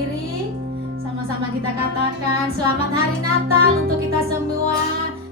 berdiri. Sama-sama kita katakan selamat hari Natal untuk kita semua.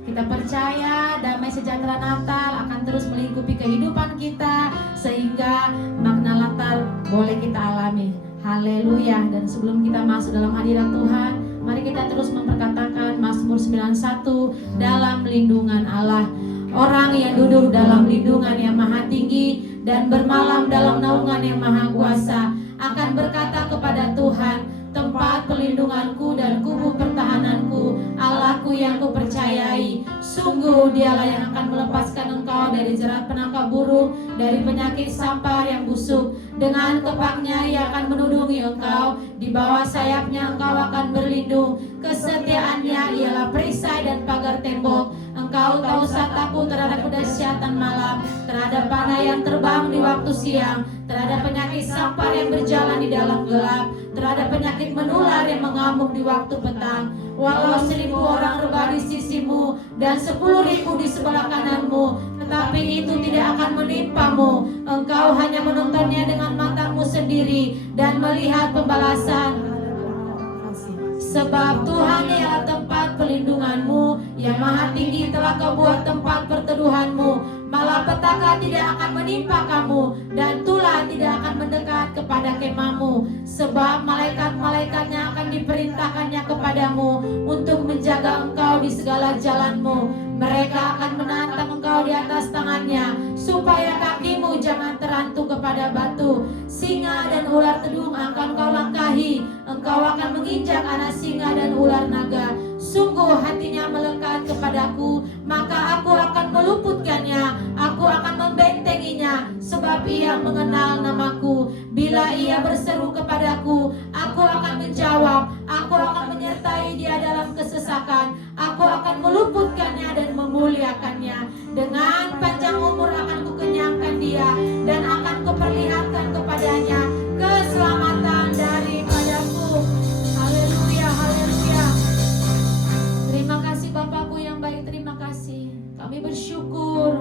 Kita percaya damai sejahtera Natal akan terus melingkupi kehidupan kita, sehingga makna Natal boleh kita alami. Haleluya. Dan sebelum kita masuk dalam hadirat Tuhan, mari kita terus memperkatakan Mazmur 91, dalam lindungan Allah. Orang yang duduk dalam lindungan yang maha tinggi dan bermalam dalam naungan yang maha kuasa akan berkata kepada Tuhan, tempat perlindunganku dan kubu pertahananku, Allahku yang kupercayai. Sungguh dialah yang akan melepaskan engkau dari jerat penangkap burung, dari penyakit sampar yang busuk. Dengan kepaknya ia akan menudungi engkau, di bawah sayapnya engkau akan berlindung. Kesetiaannya ialah perisai dan pagar tembok. Engkau tahu takut terhadap kedahsyatan malam, terhadap panah yang terbang di waktu siang, terhadap penyakit sampar yang berjalan di dalam gelap, terhadap penyakit menular yang mengamuk di waktu petang. Walau 1.000 orang rebah di sisimu dan 10.000 di sebelah kananmu, tetapi itu tidak akan menimpamu. Engkau hanya menontonnya dengan matamu sendiri dan melihat pembalasan. Sebab Tuhan ialah tempat perlindunganmu, yang maha tinggi telah kau buat tempat perteduhanmu. Malapetaka tidak akan menimpa kamu, dan tulah tidak akan mendekat kepada kemahmu. Sebab malaikat-malaikatnya akan diperintahkannya kepadamu untuk menjaga engkau di segala jalanmu. Mereka akan menantang engkau di atas tangannya, supaya kakimu jangan terantuk kepada batu. Singa dan ular tedung akan kau langkahi, engkau akan menginjak anak singa dan ular naga. Sungguh hatinya melekat kepadaku, maka aku akan meluputkannya, aku akan membentenginya, sebab ia mengenal namaku. Bila ia berseru kepadaku, aku akan menjawab, aku akan menyertai dia dalam kesesakan, aku akan meluputkannya dan memuliakannya. Dengan panjang umur akan kukenyangkan dia, dan akan kuperlihatkan kepadanya keselamatan daripadaku. Haleluya, haleluya. Terima kasih Bapakku yang baik, terima kasih. Kami bersyukur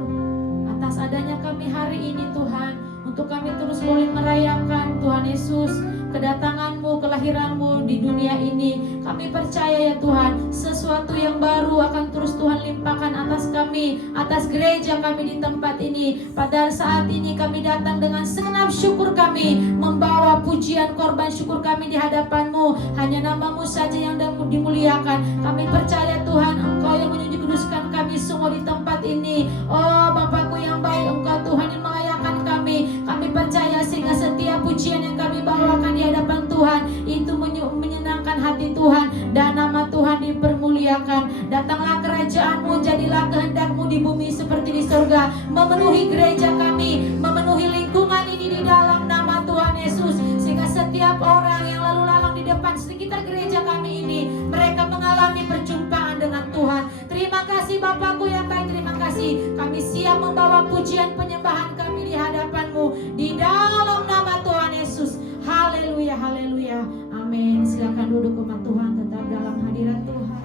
atas adanya kami hari ini Tuhan, untuk kami terus boleh merayakan Tuhan Yesus, kedatangan-Mu, kelahiran-Mu di dunia ini. Kami percaya ya Tuhan, sesuatu yang baru akan terus Tuhan limpahkan atas kami, atas gereja kami di tempat ini. Pada saat ini kami datang dengan segenap syukur kami, membawa pujian korban syukur kami di hadapan-Mu. Hanya nama-Mu saja yang dimuliakan. Kami percaya Tuhan, Engkau yang menunjuk kuduskan kami semua di tempat ini. Oh Bapakku yang baik, Engkau Tuhan yang melayakan kami. Kami percaya sehingga setiap pujian yang kami bawakan di hadapan Tuhan itu menyenangkan hati Tuhan, dan nama Tuhan dipermuliakan. Datanglah kerajaan-Mu, jadilah kehendak-Mu di bumi seperti di surga. Memenuhi gereja kami, memenuhi lingkungan ini di dalam nama Tuhan Yesus, sehingga setiap orang yang lalu lalang di depan sekitar gereja kami ini, mereka mengalami perjumpaan dengan Tuhan. Terima kasih Bapakku yang baik, terima kasih. Kami siap membawa pujian penyembahan kami di hadapan-Mu di dalam nama Tuhan Yesus. Haleluya, haleluya, amin. Silakan duduk umat Tuhan, tetap dalam hadirat Tuhan.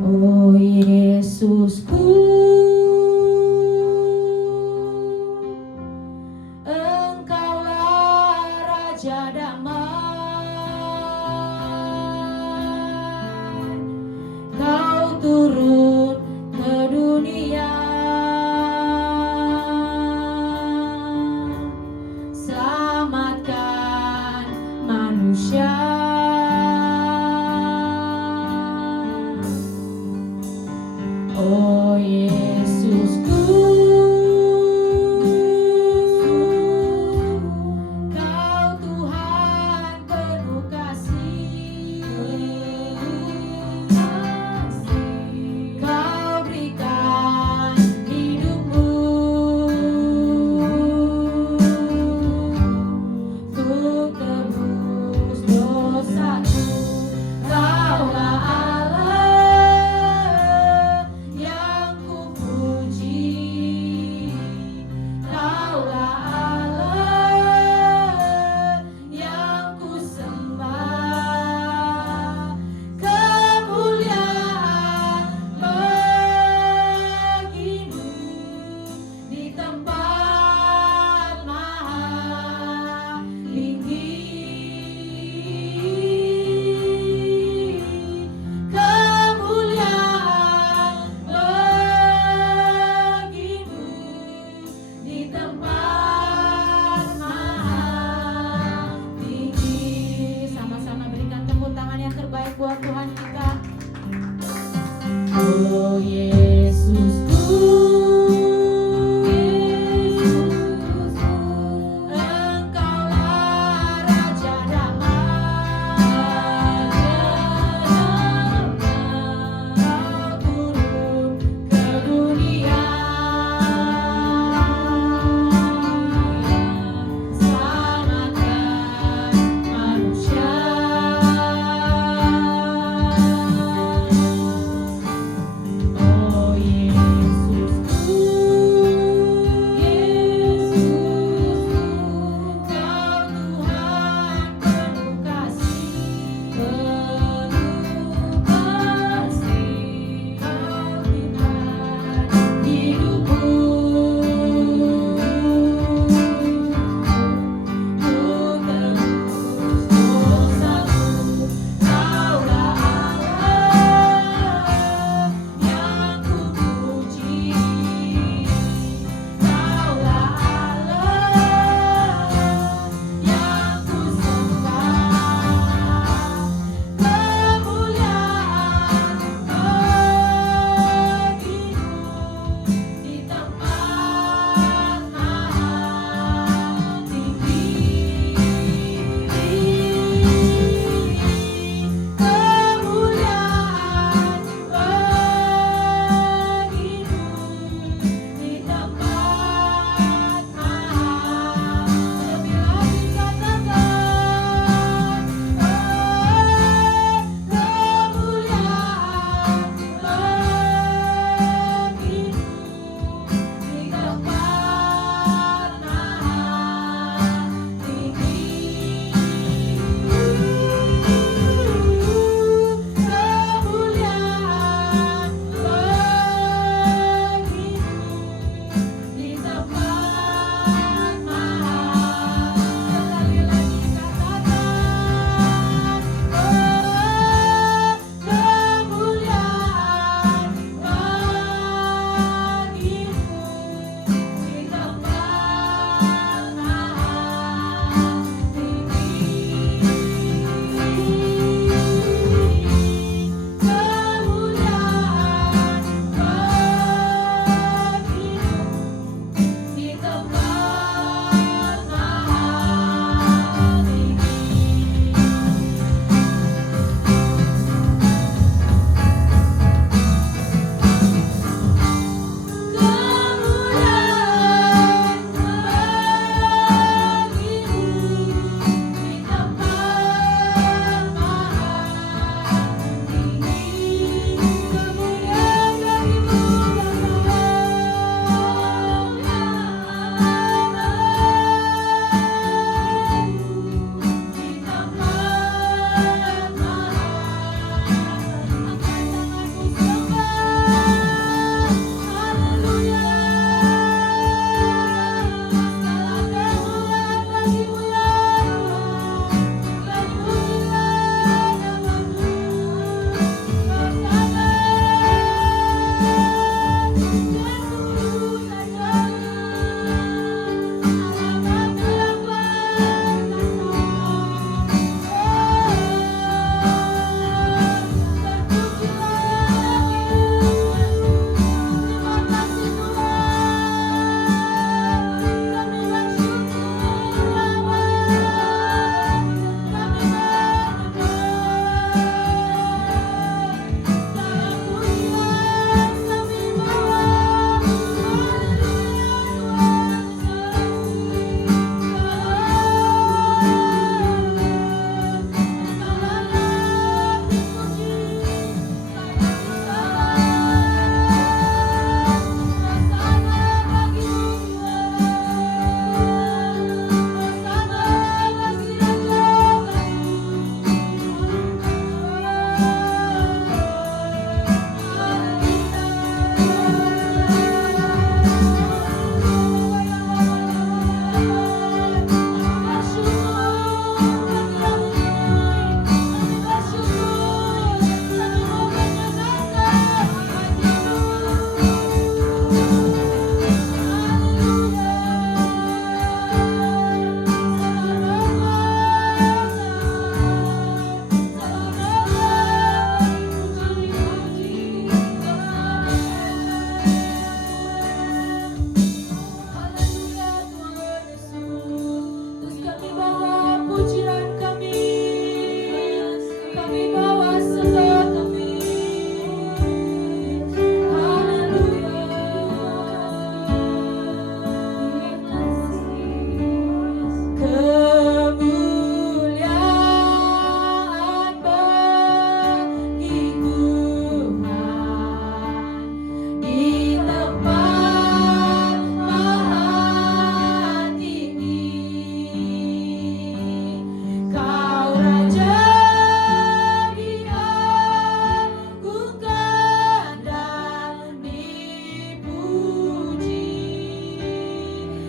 Oh Yesusku, Engkaulah Raja damai. Kau turun ke dunia, selamatkan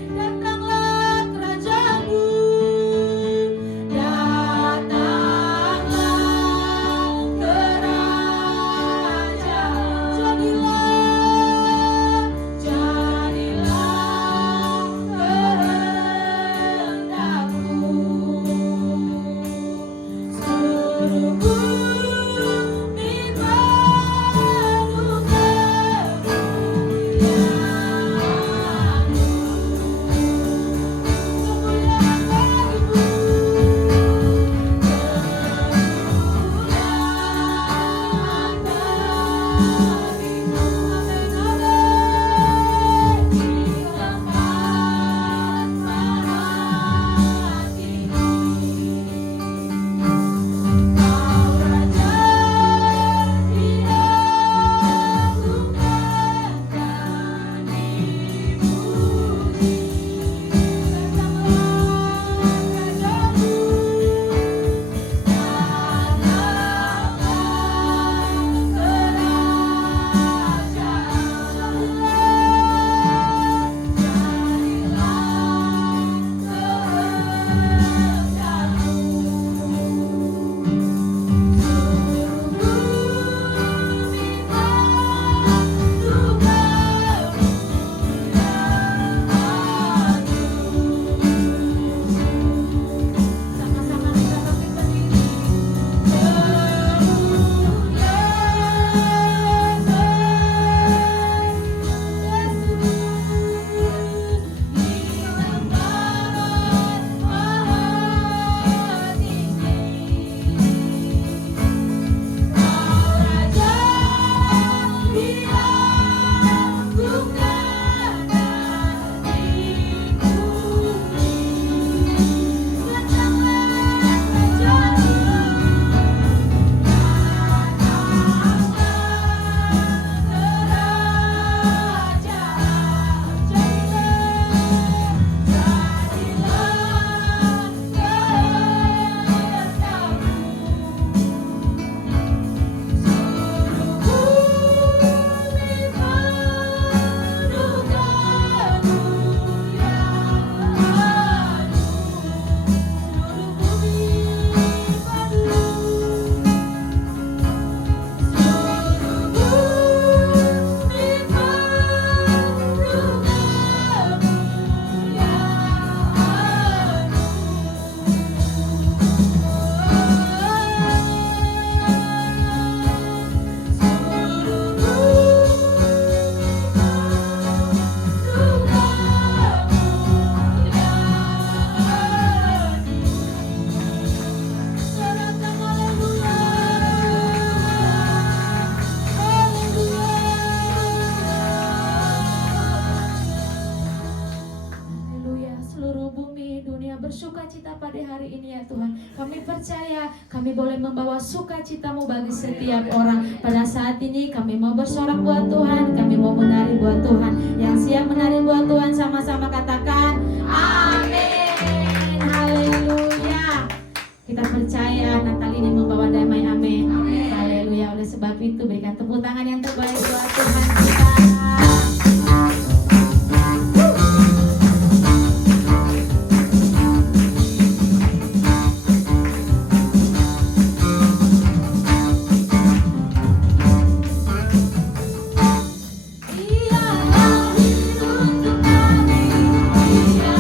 Datanglah kerajaanmu. bersukacita pada hari ini ya Tuhan. Kami percaya kami boleh membawa sukacita-Mu bagi setiap orang. Pada saat ini kami mau bersorak buat Tuhan, kami mau menari buat Tuhan. Yang siap menari buat Tuhan sama-sama katakan amin. Haleluya. Kita percaya Natal ini membawa damai, amin. Haleluya. Oleh sebab itu berikan tepuk tangan yang terbaik buat Tuhan kita. Ia lahir untuk kami, Ia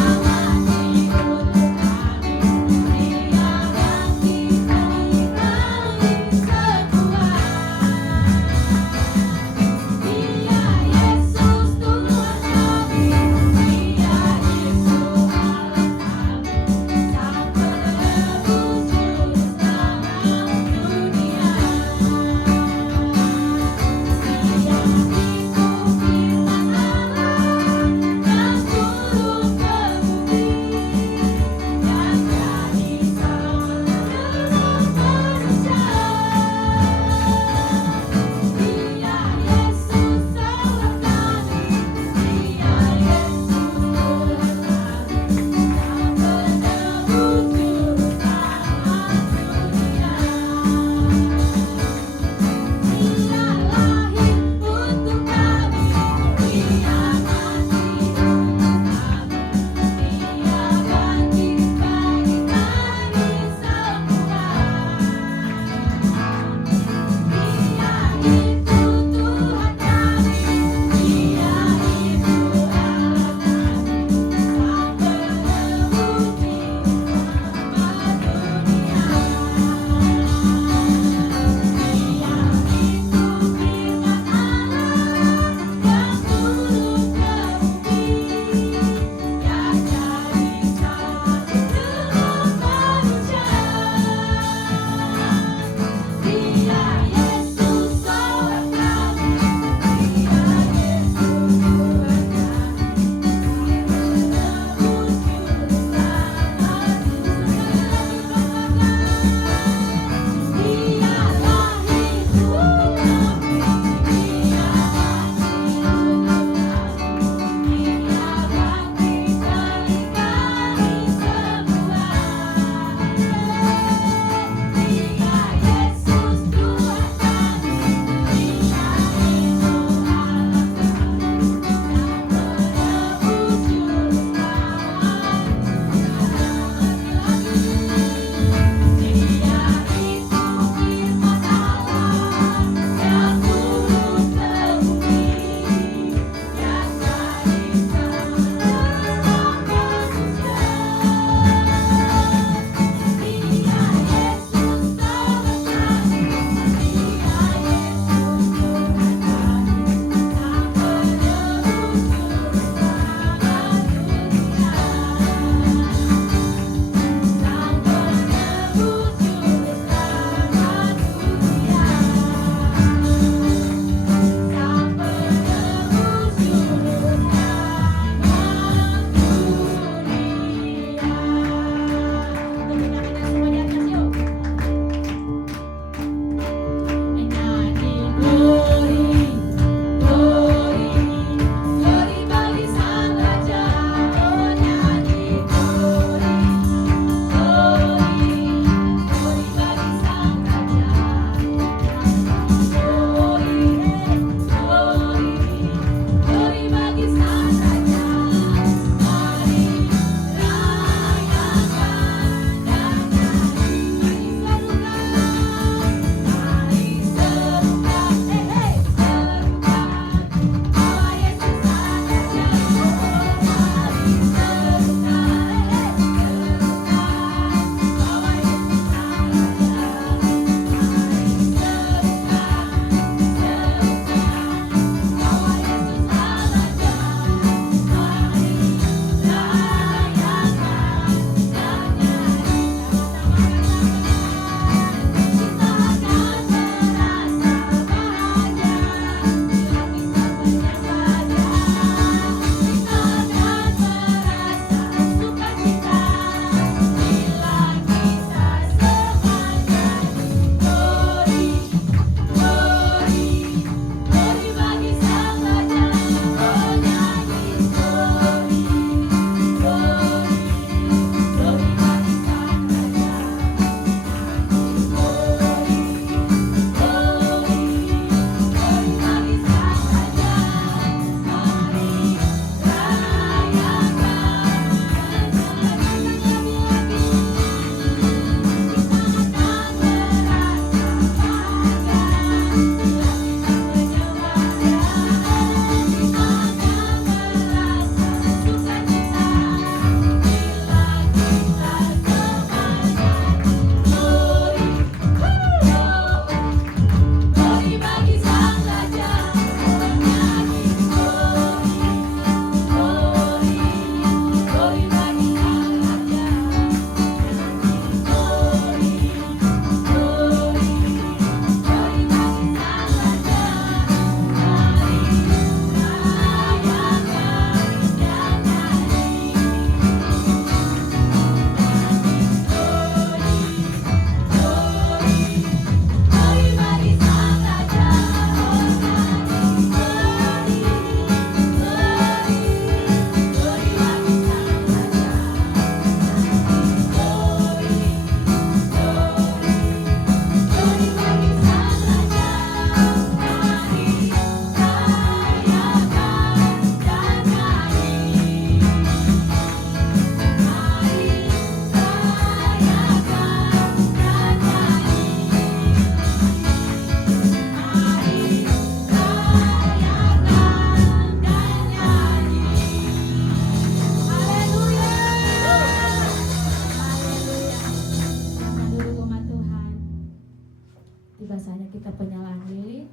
tiba saatnya kita penyalaan lilin.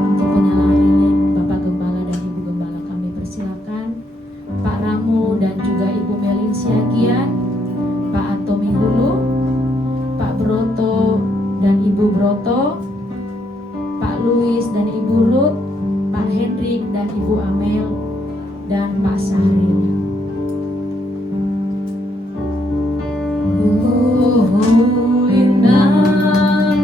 Untuk penyalaan lilin, Bapak Gembala dan Ibu Gembala kami persilakan. Pak Ramu dan juga Ibu Melin Siagian, Pak Antomi Hulu, Pak Broto dan Ibu Broto, Pak Luis dan Ibu Ruth, Pak Hendrik dan Ibu Amel, dan Pak Sahril. Holy night,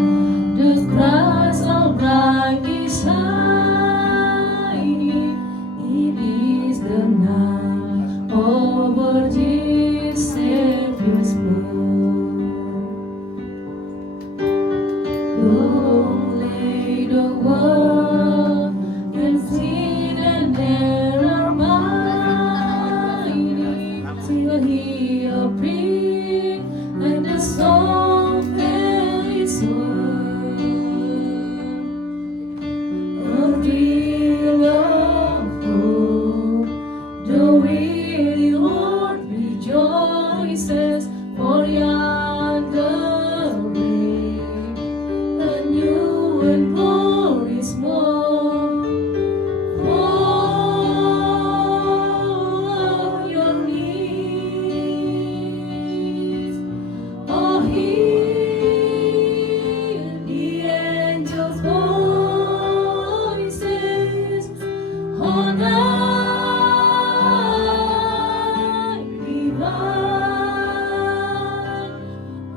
the Christ of light is shining. It is the night of Virgin Savior's birth. Only the world can see and error mighty till He appear and the song tell His word. A thrill of hope, the weary Lord rejoices, for yonder break a new and glorious morn. Fall on your knees, oh, hear the angels' voices on night divine,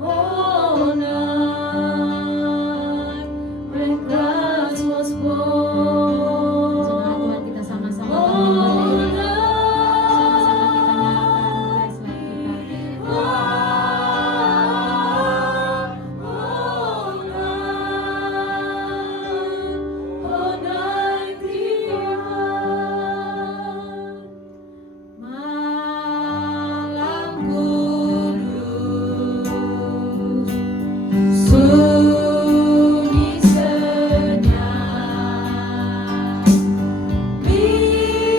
on night when Christ was born. Jemaat Tuhan, kita sama-sama Oh, sama-sama kita nyalakan flashlight kita. Malam kudus, sunyi senyap, bintangmu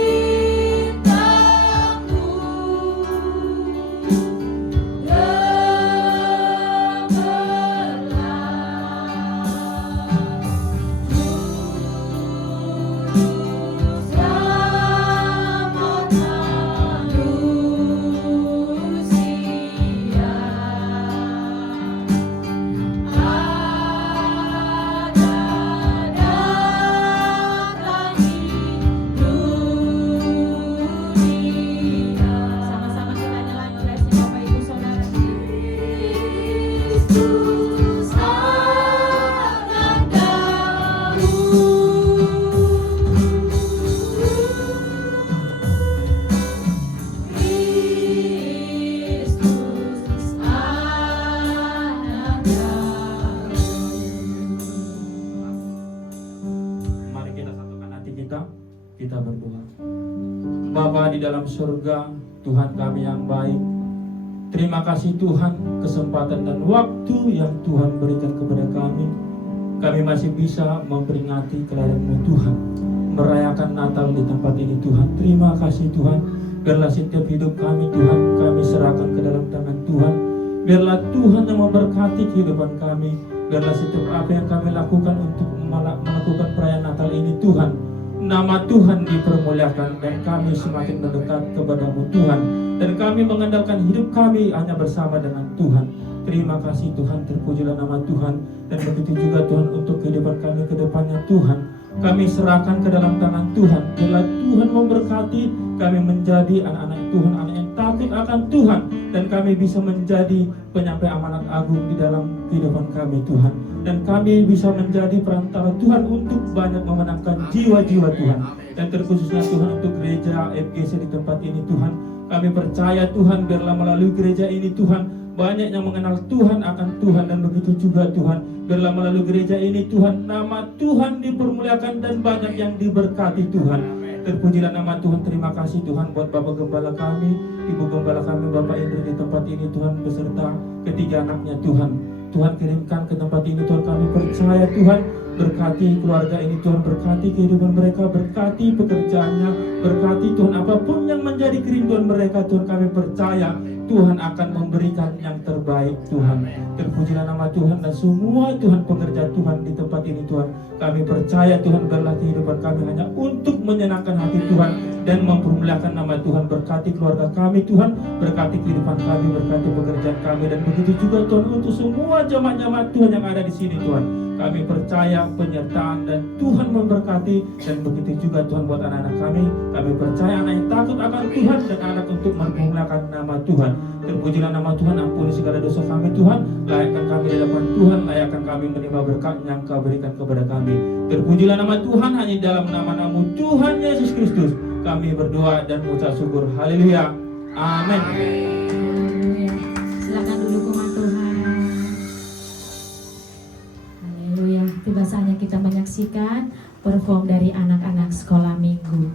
sama-sama kita nyalain flashnya Bapak Ibu Saudara. Kristus akan Kristus akan Mari kita satukan hati kita berdoa. Bapa di dalam surga, Tuhan kami yang baik, terima kasih Tuhan kesempatan dan waktu yang Tuhan berikan kepada kami. Kami masih bisa memperingati kelahiran-Mu Tuhan, merayakan Natal di tempat ini Tuhan. Terima kasih Tuhan. Biarlah setiap hidup kami Tuhan, kami serahkan ke dalam tangan Tuhan. Biarlah Tuhan yang memberkati kehidupan kami. Biarlah setiap apa yang kami lakukan untuk melakukan perayaan Natal ini Tuhan, nama Tuhan dipermuliakan dan kami semakin mendekat kepada-Mu Tuhan. Dan kami mengandalkan hidup kami hanya bersama dengan Tuhan. Terima kasih Tuhan, terpujilah nama Tuhan. Dan begitu juga Tuhan untuk kehidupan kami ke depannya Tuhan. Kami serahkan ke dalam tangan Tuhan. Biarlah Tuhan memberkati kami menjadi anak-anak Tuhan, anak yang takut akan Tuhan. Dan kami bisa menjadi penyampai amanat agung di dalam kehidupan kami Tuhan. Dan kami bisa menjadi perantara Tuhan untuk banyak memenangkan jiwa-jiwa Tuhan. Dan terkhususnya Tuhan untuk gereja FGC di tempat ini Tuhan. Kami percaya Tuhan, biarlah melalui gereja ini Tuhan, banyak yang mengenal Tuhan akan Tuhan. Dan begitu juga Tuhan, biarlah melalui gereja ini Tuhan, nama Tuhan dipermuliakan dan banyak yang diberkati Tuhan. Terpujilah nama Tuhan. Terima kasih Tuhan buat Bapak Gembala kami, Ibu Gembala kami, Bapak Indri di tempat ini Tuhan, beserta ketiga anaknya Tuhan. Tuhan kirimkan ke tempat ini Tuhan, kami percaya Tuhan, berkati keluarga ini Tuhan, berkati kehidupan mereka, berkati pekerjaannya, berkati Tuhan apapun yang menjadi kerinduan mereka Tuhan, kami percaya Tuhan akan memberikan yang terbaik Tuhan. Terpujilah nama Tuhan, dan semua Tuhan pekerja Tuhan di tempat ini Tuhan, kami percaya Tuhan biarlah kehidupan kami hanya untuk menyenangkan hati Tuhan dan mempermuliakan nama Tuhan. Berkati keluarga kami Tuhan, berkati kehidupan kami, berkati pekerjaan kami, dan begitu juga Tuhan untuk semua jemaat-jemaat Tuhan yang ada di sini Tuhan. Kami percaya penyertaan dan Tuhan memberkati, dan begitu juga Tuhan buat anak-anak kami. Kami percaya anak yang takut akan Tuhan dan anak untuk mempermuliakan nama Tuhan. Terpujilah nama Tuhan, ampuni segala dosa kami Tuhan, layakkan kami di hadapan Tuhan, layakkan kami menerima berkat yang Kau berikan kepada kami. Terpujilah nama Tuhan, hanya dalam nama-Namu Tuhan Yesus Kristus kami berdoa dan mengucap syukur. Haleluya. Amin. Haleluya. Silakan duduk umat Tuhan. Haleluya. Tiba saatnya kita menyaksikan perform dari anak-anak sekolah minggu.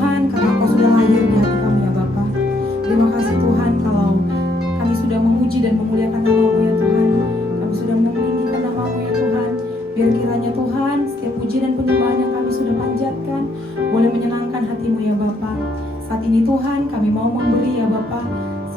Tuhan karena Kau sudah lahir di hati kami ya Bapa. Terima kasih Tuhan kalau kami sudah memuji dan memuliakan nama-Mu ya Tuhan. Kami sudah meninggikan nama-Mu ya Tuhan. Biar kiranya Tuhan setiap puji dan penyembahan yang kami sudah panjatkan boleh menyenangkan hati-Mu ya Bapa. Saat ini Tuhan kami mau memberi ya Bapa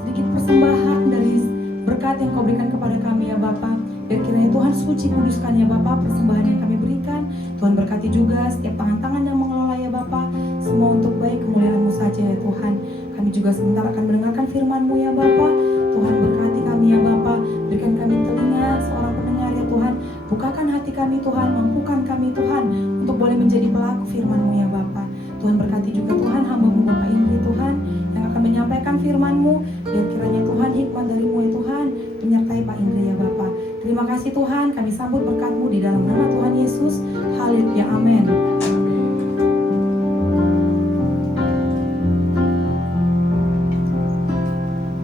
sedikit persembahan dari berkat yang Kau berikan kepada kami ya Bapa. Biar kiranya Tuhan suci kuduskan ya Bapa persembahan yang kami berikan. Tuhan berkati juga setiap tangan-tangan yang mengelola ya Bapa. Semua untuk baik kemuliaan-Mu saja ya Tuhan. Kami juga sebentar akan mendengarkan firman-Mu ya Bapa. Tuhan berkati kami ya Bapa. Berikan kami telinga seorang pendengar ya Tuhan. Bukakan hati kami Tuhan. Mampukan kami Tuhan untuk boleh menjadi pelaku firman-Mu ya Bapa. Tuhan berkati juga Tuhan hamba-Mu Bapak Indri Tuhan yang akan menyampaikan firman-Mu. Biar kiranya Tuhan hikmat dari-Mu ya Tuhan menyertai Pak Indri ya Bapa. Terima kasih Tuhan, kami sambut berkat-Mu di dalam nama Tuhan Yesus. Haleluya, amin.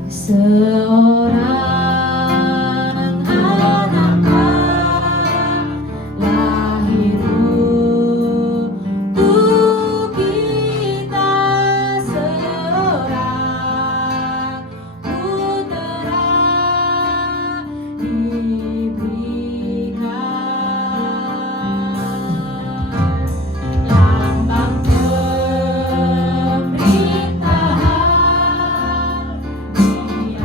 Seorang anak lahir untuk kita, seorang putera diberikan, lambang pemerintahan di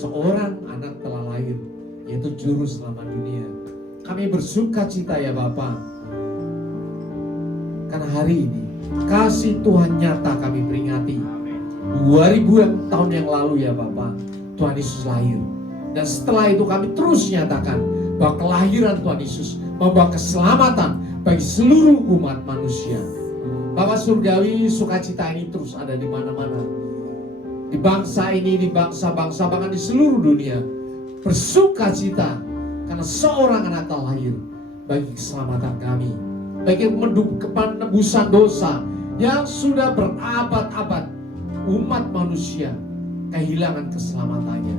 seorang anak telah lahir, yaitu Juru Selamat dunia. Kami bersuka cita ya Bapa, karena hari ini kasih Tuhan nyata kami peringati. 2000 tahun yang lalu ya Bapa, Tuhan Yesus lahir. Dan setelah itu kami terus nyatakan bahwa kelahiran Tuhan Yesus membawa keselamatan bagi seluruh umat manusia. Bapa Surgawi, sukacita ini terus ada di mana-mana. Di bangsa ini, di bangsa-bangsa, bahkan di seluruh dunia. Bersukacita karena seorang anak telah lahir bagi keselamatan kami. Bagi penebusan dosa yang sudah berabad-abad umat manusia kehilangan keselamatannya.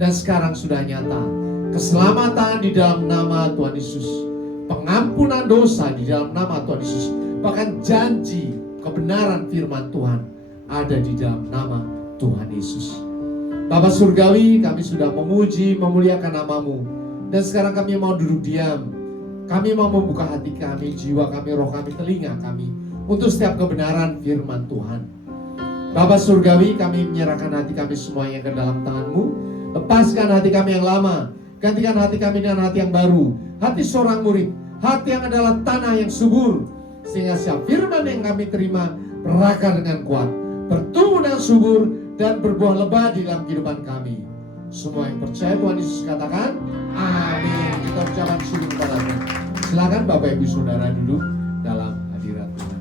Dan sekarang sudah nyata keselamatan di dalam nama Tuhan Yesus, pengampunan dosa di dalam nama Tuhan Yesus, bahkan janji kebenaran firman Tuhan ada di dalam nama Tuhan Yesus. Bapa Surgawi, kami sudah memuji, memuliakan nama-Mu. Dan sekarang kami mau duduk diam. Kami mau membuka hati kami, jiwa kami, roh kami, telinga kami untuk setiap kebenaran firman Tuhan. Bapa Surgawi, kami menyerahkan hati kami semuanya ke dalam tangan-Mu. Lepaskan hati kami yang lama, gantikan hati kami dengan hati yang baru, hati seorang murid, hati yang adalah tanah yang subur, sehingga setiap firman yang kami terima berakar dengan kuat, bertumbuh dan subur, dan berbuah lebat di dalam kehidupan kami. Semua yang percaya Tuhan Yesus katakan amin. Kita ucapkan syukur kepada Tuhan. Silakan Bapak Ibu Saudara duduk dalam hadirat Tuhan.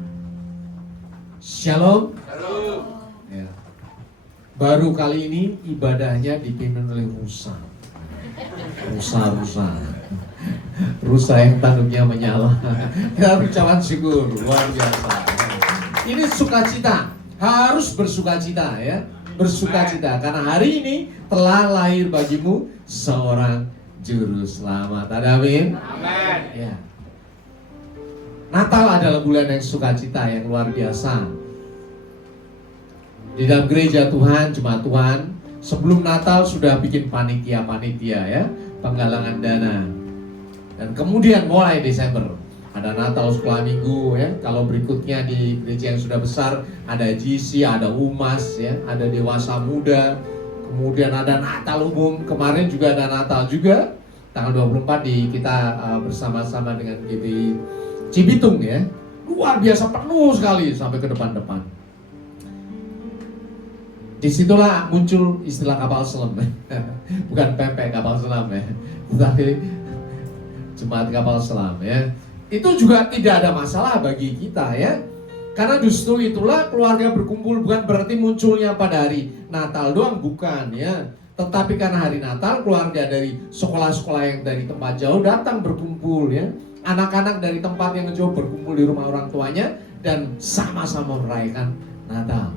Shalom. Ya. Baru kali ini ibadahnya dipimpin oleh Rusa yang tanduknya menyala. Kita ucapkan syukur luar biasa. Ini sukacita, harus bersukacita ya. Bersukacita karena hari ini telah lahir bagimu seorang Juru Selamat. Ada amin? Amin. Ya. Natal adalah bulan yang sukacita yang luar biasa. Di dalam gereja Tuhan, jemaat Tuhan, sebelum Natal sudah bikin panitia ya, penggalangan dana. Dan kemudian mulai Desember ada Natal sekolah minggu ya. Kalau berikutnya di gereja yang sudah besar ada GC, ada Umas ya, ada dewasa muda. Kemudian ada Natal umum. Kemarin juga ada Natal juga tanggal 24 kita bersama-sama dengan GBI Cibitung ya. Luar biasa penuh sekali sampai ke depan-depan. Disitulah muncul istilah kapal selam. Bukan pempek kapal selam ya, tapi jemaat kapal selam ya. Itu juga tidak ada masalah bagi kita ya. Karena justru itulah keluarga berkumpul, bukan berarti munculnya pada hari Natal doang, bukan ya. Tetapi karena hari Natal keluarga dari sekolah-sekolah yang dari tempat jauh datang berkumpul ya. Anak-anak dari tempat yang jauh berkumpul di rumah orang tuanya dan sama-sama merayakan Natal.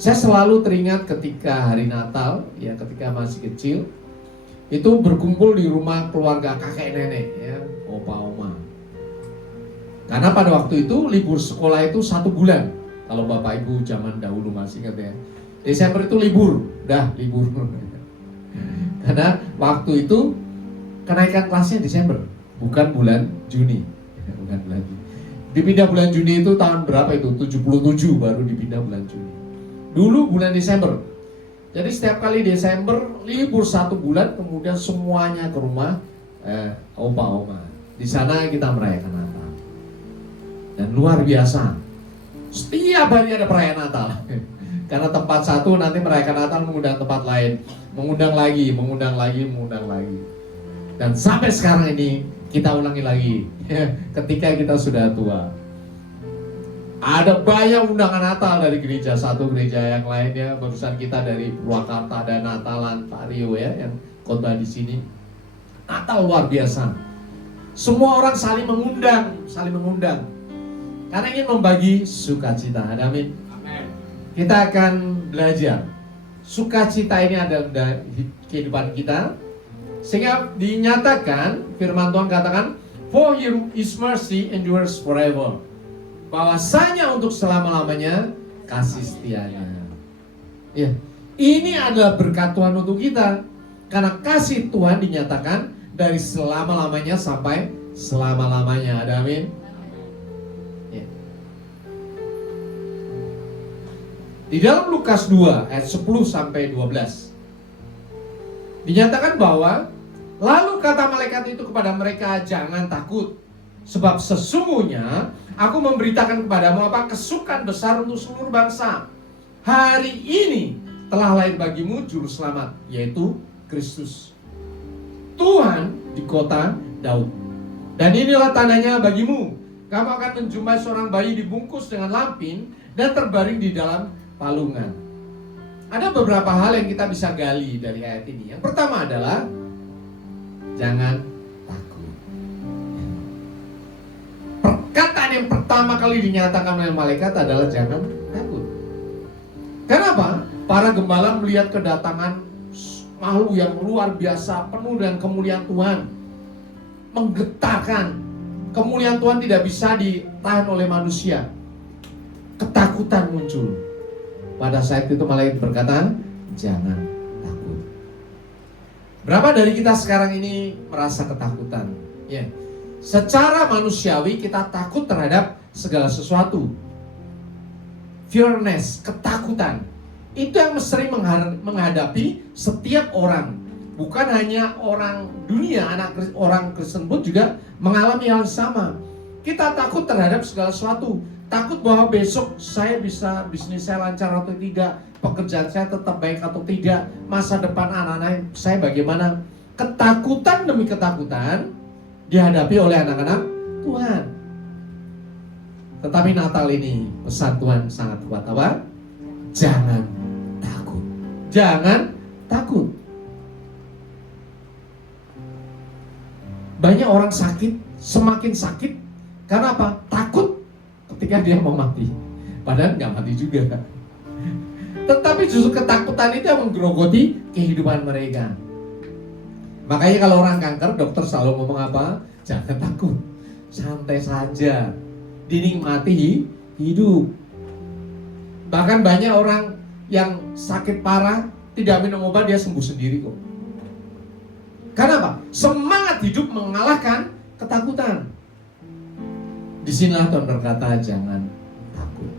Saya selalu teringat ketika hari Natal ya, ketika masih kecil itu berkumpul di rumah keluarga kakek nenek ya, opa oma. Karena pada waktu itu libur sekolah itu 1 bulan. Kalau bapak ibu zaman dahulu masih ingat ya, Desember itu libur. Karena waktu itu kenaikan kelasnya Desember, bukan bulan Juni. Dipindah bulan Juni itu tahun berapa itu? 77 baru dipindah bulan Juni. Dulu bulan Desember. Jadi setiap kali Desember libur 1 bulan, kemudian semuanya ke rumah opa oma. Di sana kita merayakan Natal. Dan luar biasa, setiap hari ada perayaan Natal. Karena tempat satu nanti merayakan Natal mengundang tempat lain, mengundang lagi. Dan sampai sekarang ini kita ulangi lagi ketika kita sudah tua. Ada banyak undangan Natal dari gereja satu, gereja yang lainnya. Barusan kita dari Purwakarta ada Natalan Pak Rio ya, yang khotbah di sini. Natal luar biasa. Semua orang saling mengundang. Karena ingin membagi sukacita. Amin. Kita akan belajar. Sukacita ini adalah kehidupan kita. Sehingga dinyatakan, firman Tuhan katakan, for His mercy endures forever. Bahwasanya untuk selama-lamanya kasih setianya. Ya, ini adalah berkat Tuhan untuk kita. Karena kasih Tuhan dinyatakan dari selama-lamanya sampai selama-lamanya. Ada amin? Ya. Di dalam Lukas 2 ayat 10 sampai 12 dinyatakan bahwa lalu kata malaikat itu kepada mereka, jangan takut, sebab sesungguhnya aku memberitakan kepadamu apa kesukaan besar untuk seluruh bangsa. Hari ini telah lahir bagimu juru selamat, yaitu Kristus, Tuhan di kota Daud. Dan inilah tandanya bagimu, kamu akan menjumpai seorang bayi dibungkus dengan lampin dan terbaring di dalam palungan. Ada beberapa hal yang kita bisa gali dari ayat ini. Yang pertama adalah jangan takut. Perkataan yang pertama kali dinyatakan oleh malaikat adalah jangan takut. Kenapa? Para gembala melihat kedatangan makhluk yang luar biasa, penuh dengan kemuliaan Tuhan, menggetarkan. Kemuliaan Tuhan tidak bisa ditahan oleh manusia. Ketakutan muncul. Pada saat itu malaikat berkata, jangan takut. Berapa dari kita sekarang ini merasa ketakutan? Ya. Secara manusiawi kita takut terhadap segala sesuatu. Fearness, ketakutan. Itu yang sering menghadapi setiap orang. Bukan hanya orang dunia, orang Kristen pun juga mengalami hal sama. Kita takut terhadap segala sesuatu. Takut bahwa besok saya bisa, bisnis saya lancar atau tidak, pekerjaan saya tetap baik atau tidak, masa depan anak-anak saya bagaimana. Ketakutan demi ketakutan dihadapi oleh anak-anak Tuhan. Tetapi Natal ini pesan Tuhan sangat kuat apa? Jangan takut. Jangan takut. Banyak orang sakit, semakin sakit karena apa? Takut ketika dia mau mati. Padahal nggak mati juga. Tetapi justru ketakutan itu yang menggerogoti kehidupan mereka. Makanya kalau orang kanker, dokter selalu ngomong apa? Jangan takut, santai saja, dinikmati hidup. Bahkan banyak orang yang sakit parah, tidak minum obat, dia sembuh sendiri kok. Karena apa? Semangat hidup mengalahkan ketakutan. Disinilah Tuhan berkata, jangan takut.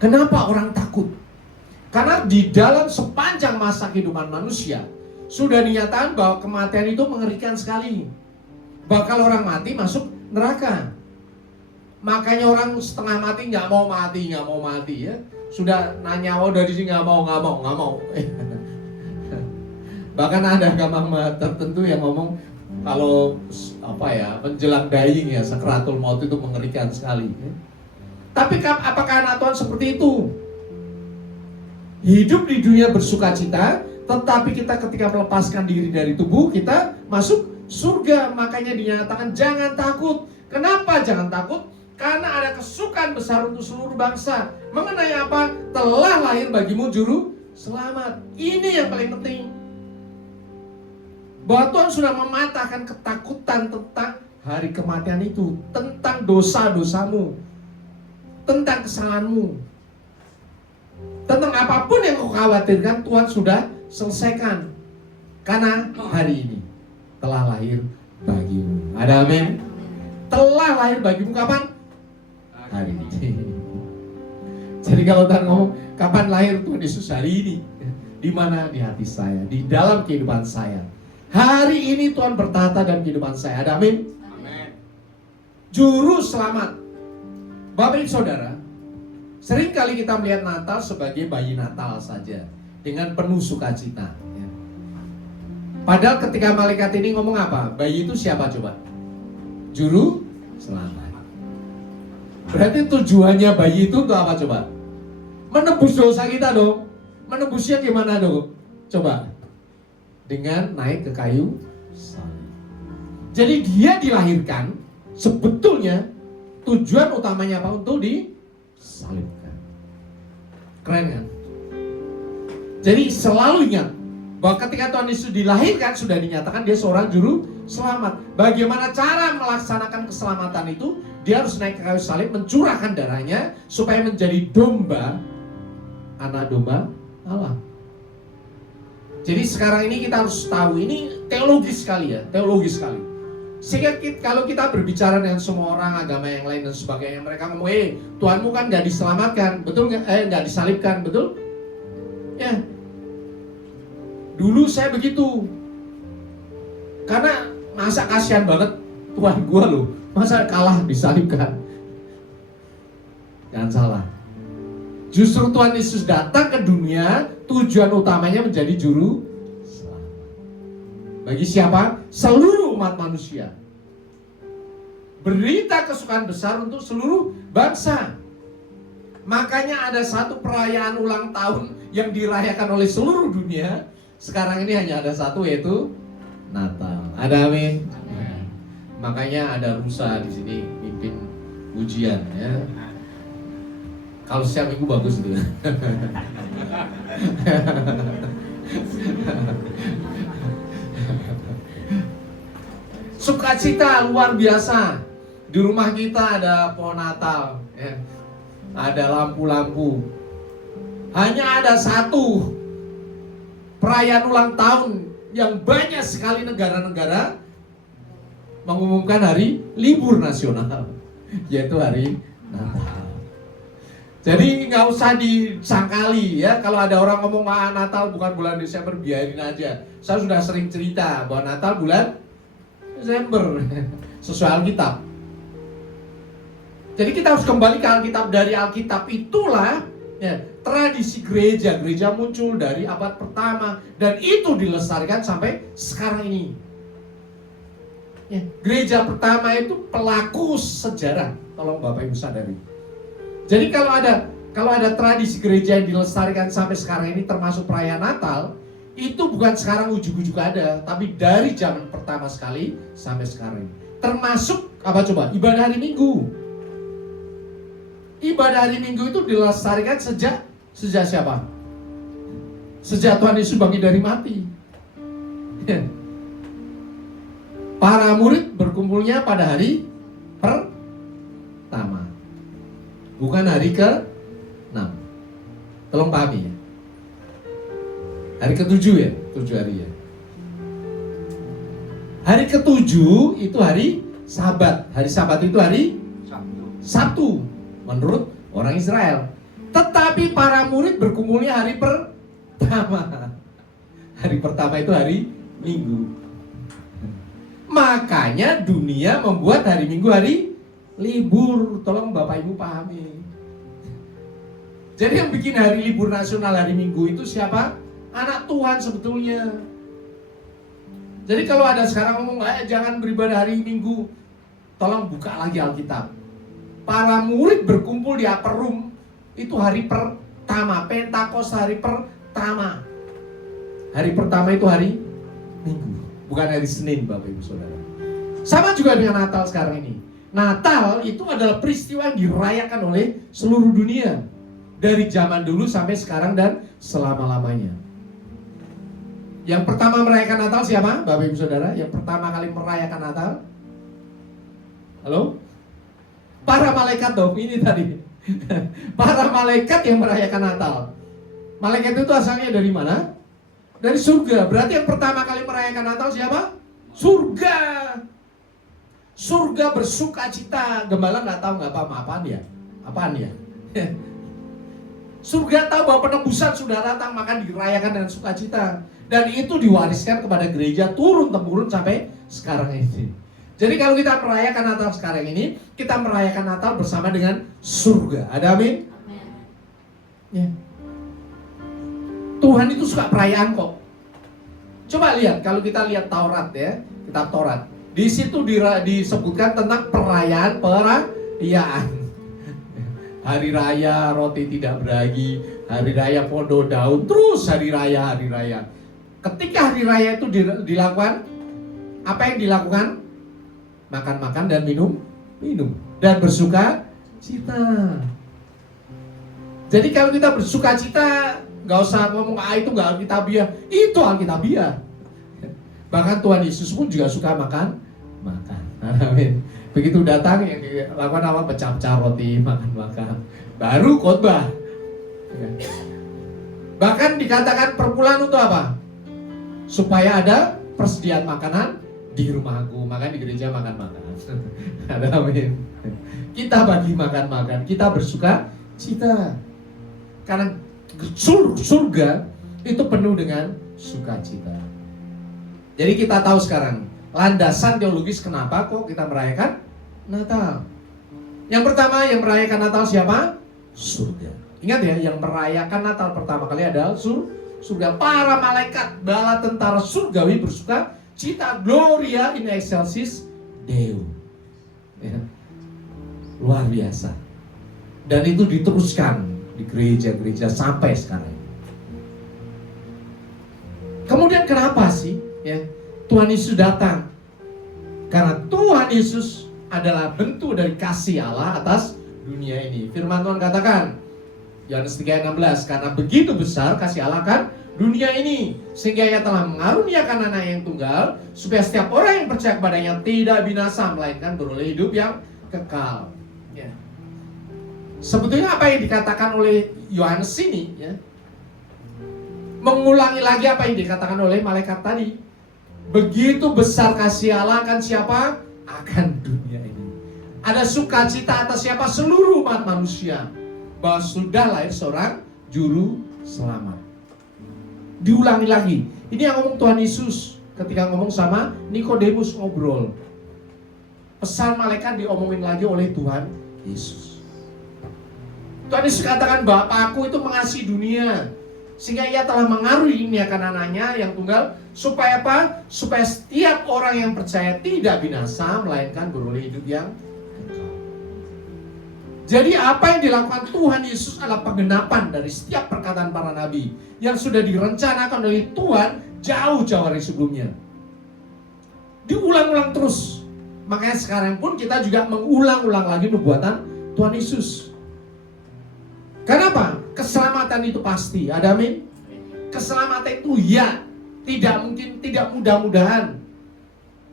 Kenapa orang takut? Karena di dalam sepanjang masa kehidupan manusia sudah dinyatakan bahwa kematian itu mengerikan sekali. Bakal orang mati masuk neraka. Makanya orang setengah mati nggak mau mati ya. Sudah nanya, oh dari sini nggak mau. Bahkan ada agama tertentu yang ngomong kalau menjelang dying ya, sakratul maut itu mengerikan sekali. Tapi apakah anak Tuhan seperti itu? Hidup di dunia bersukacita, tetapi kita ketika melepaskan diri dari tubuh, kita masuk surga. Makanya dinyatakan jangan takut. Kenapa jangan takut? Karena ada kesukaan besar untuk seluruh bangsa. Mengenai apa? Telah lahir bagimu juru selamat. Ini yang paling penting. Bahwa Tuhan sudah mematahkan ketakutan tentang hari kematian itu, tentang dosa-dosamu, tentang kesalahanmu, tentang apapun yang kau khawatirkan, Tuhan sudah selesaikan. Karena hari ini telah lahir bagimu. Ada amin? Telah lahir bagimu kapan? Hari ini. Jadi kalau Tuhan ngomong, kapan lahir Tuhan Yesus? Hari ini. Di mana? Di hati saya, di dalam kehidupan saya. Hari ini Tuhan bertata dalam kehidupan saya. Ada amin? Amin. Juru selamat. Bapak Ibu Saudara, sering kali kita melihat Natal sebagai bayi Natal saja, dengan penuh sukacita. Ya. Padahal ketika malaikat ini ngomong apa? Bayi itu siapa coba? Juru selamat. Berarti tujuannya bayi itu untuk apa coba? Menebus dosa kita dong. Menebusnya gimana dong? Coba. Dengan naik ke kayu salib. Jadi dia dilahirkan sebetulnya tujuan utamanya apa? Untuk disalibkan. Keren kan? Jadi selalu ingat bahwa ketika Tuhan Yesus dilahirkan sudah dinyatakan dia seorang juru selamat. Bagaimana cara melaksanakan keselamatan itu? Dia harus naik ke kayu salib, mencurahkan darahnya supaya menjadi domba, anak domba Allah. Jadi sekarang ini kita harus tahu, ini teologis sekali ya, teologis sekali. Sehingga kalau kita berbicara dengan semua orang agama yang lain dan sebagainya, mereka ngomong, Tuhanmu kan nggak diselamatkan, betul nggak? Nggak disalibkan, betul? Ya. Dulu saya begitu. Karena masa kasihan banget Tuhan gua loh, masa kalah disalibkan? Jangan salah. Justru Tuhan Yesus datang ke dunia, tujuan utamanya menjadi juru selamat. Bagi siapa? Seluruh umat manusia. Berita kesukaan besar untuk seluruh bangsa. Makanya ada satu perayaan ulang tahun yang dirayakan oleh seluruh dunia. Sekarang ini hanya ada satu, yaitu Natal. Ada amin. Makanya ada Rusa di sini mimpin ujian ya. Kalau setiap minggu bagus itu. Sukacita luar biasa. Di rumah kita ada pohon Natal, ya. Ada lampu-lampu. Hanya ada satu perayaan ulang tahun yang banyak sekali negara-negara mengumumkan hari libur nasional, yaitu hari Natal. Jadi nggak usah disangkali ya, kalau ada orang ngomong Natal bukan bulan Desember, biarin aja. Saya sudah sering cerita bahwa Natal bulan Desember sesuai Alkitab. Jadi kita harus kembali ke Alkitab. Dari Alkitab itulah ya, tradisi gereja. Gereja muncul dari abad pertama dan itu dilestarikan sampai sekarang ini. Ya, gereja pertama itu pelaku sejarah. Tolong Bapak Ibu sadari. Jadi kalau ada tradisi gereja yang dilestarikan sampai sekarang ini, termasuk perayaan Natal, itu bukan sekarang ujuk-ujuk ada, tapi dari zaman pertama sekali sampai sekarang ini. Termasuk apa coba? Ibadah hari Minggu. Ibadah hari Minggu itu dilestarikan sejak siapa? Sejak Tuhan Yesus bangkit dari mati. Para murid berkumpulnya pada hari pertama, bukan hari ke-6. Tolong pahami ya. Hari ke-7 ya, 7 hari ya. Hari ke-7 itu hari Sabat. Hari Sabat itu hari Sabtu menurut orang Israel. Tetapi para murid berkumpulnya hari pertama. Hari pertama itu hari Minggu. Makanya dunia membuat hari Minggu hari libur. Tolong Bapak Ibu pahami. Jadi yang bikin hari libur nasional hari Minggu itu siapa? Anak Tuhan sebetulnya. Jadi kalau ada sekarang ngomong jangan beribadah hari Minggu, tolong buka lagi Alkitab. Para murid berkumpul di upper room itu hari pertama, Pentakos hari pertama. Hari pertama itu hari Minggu, bukan hari Senin, Bapak Ibu Saudara. Sama juga dengan Natal sekarang ini. Natal itu adalah peristiwa yang dirayakan oleh seluruh dunia dari zaman dulu sampai sekarang dan selama-lamanya. Yang pertama merayakan Natal siapa, Bapak Ibu Saudara? Yang pertama kali merayakan Natal? Halo? Para malaikat dong, ini tadi. Para malaikat yang merayakan Natal. Malaikat itu asalnya dari mana? Dari surga. Berarti yang pertama kali merayakan Natal siapa? Surga. Surga bersuka cita. Gembala nggak tahu nggak apaan ya? Apaan ya? Surga tahu bahwa penebusan sudah datang, maka dirayakan dengan sukacita. Dan itu diwariskan kepada gereja turun temurun sampai sekarang ini. Jadi kalau kita merayakan Natal sekarang ini, kita merayakan Natal bersama dengan surga. Ada amin? Ya. Tuhan itu suka perayaan kok. Coba lihat, kalau kita lihat Taurat ya, kitab Taurat. Di situ disebutkan tentang perayaan. Hari raya roti tidak beragi, hari raya podo daun, terus hari raya. Ketika hari raya itu dilakukan, apa yang dilakukan? Makan-makan dan minum dan bersuka cita. Jadi kalau kita bersuka cita, nggak usah ngomong itu nggak Alkitabiah, itu Alkitabiah. Bahkan Tuhan Yesus pun juga suka makan. Amin. Begitu datang yang dilakukan apa? Pecah-pecah roti, makan-makan, baru khotbah. Bahkan dikatakan perpuluhan untuk apa? Supaya ada persediaan makanan di rumahku, makan di gereja makan-makan. Ada amin. Kita bagi makan-makan, kita bersuka cita. Karena surga itu penuh dengan sukacita. Jadi kita tahu sekarang landasan teologis kenapa kok kita merayakan Natal. Yang pertama yang merayakan Natal siapa? Surga. Ingat ya, yang merayakan Natal pertama kali adalah surga. Para malaikat bala tentara surgawi bersuka cita, Gloria in excelsis Deo. Ya. Luar biasa. Dan itu diteruskan di gereja-gereja sampai sekarang. Kemudian kenapa sih ya Tuhan Yesus datang? Karena Tuhan Yesus adalah bentuk dari kasih Allah atas dunia ini. Firman Tuhan katakan Yohanes 3:16, karena begitu besar kasih Allah kan dunia ini, sehingga Ia telah mengaruniakan anak yang tunggal, supaya setiap orang yang percaya kepadanya tidak binasa, melainkan beroleh hidup yang kekal. Ya. Sebetulnya apa yang dikatakan oleh Yohanes ini ya, mengulangi lagi apa yang dikatakan oleh malaikat tadi. Begitu besar kasih Allah akan siapa? Akan dunia ini. Ada sukacita atas siapa? Seluruh umat manusia, bahwa sudah lahir seorang juru selamat. Diulangi lagi. Ini yang ngomong Tuhan Yesus ketika ngomong sama Nikodemus ngobrol. Pesan malaikat diomongin lagi oleh Tuhan Yesus. Tuhan Yesus katakan, Bapakku itu mengasihi dunia, sehingga Ia telah mengaruniakan anaknya yang tunggal, supaya apa? Supaya setiap orang yang percaya tidak binasa, melainkan beroleh hidup yang kekal. Jadi apa yang dilakukan Tuhan Yesus adalah penggenapan dari setiap perkataan para nabi yang sudah direncanakan oleh Tuhan jauh-jauh hari sebelumnya. Diulang-ulang terus. Makanya sekarang pun kita juga mengulang-ulang lagi nubuatan Tuhan Yesus. Kenapa? Keselamatan itu pasti. Ada amin? Keselamatan itu ya, tidak mungkin, tidak mudah-mudahan.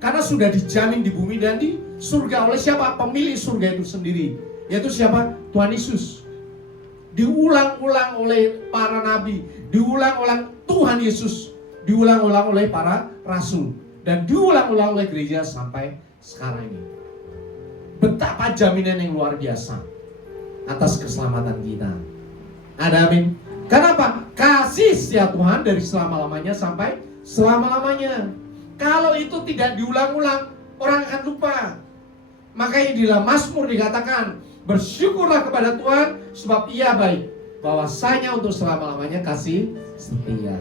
Karena sudah dijamin di bumi dan di surga oleh siapa? Pemilik surga itu sendiri. Yaitu siapa? Tuhan Yesus. Diulang-ulang oleh para nabi, diulang-ulang Tuhan Yesus, diulang-ulang oleh para rasul, dan diulang-ulang oleh gereja sampai sekarang ini. Betapa jaminan yang luar biasa atas keselamatan kita. Ada amin? Kenapa? Kasih setia Tuhan dari selama-lamanya sampai selama-lamanya. Kalau itu tidak diulang-ulang, orang akan lupa. Makanya di dalam Mazmur dikatakan, bersyukurlah kepada Tuhan sebab Ia baik, bahwasanya untuk selama-lamanya kasih setia.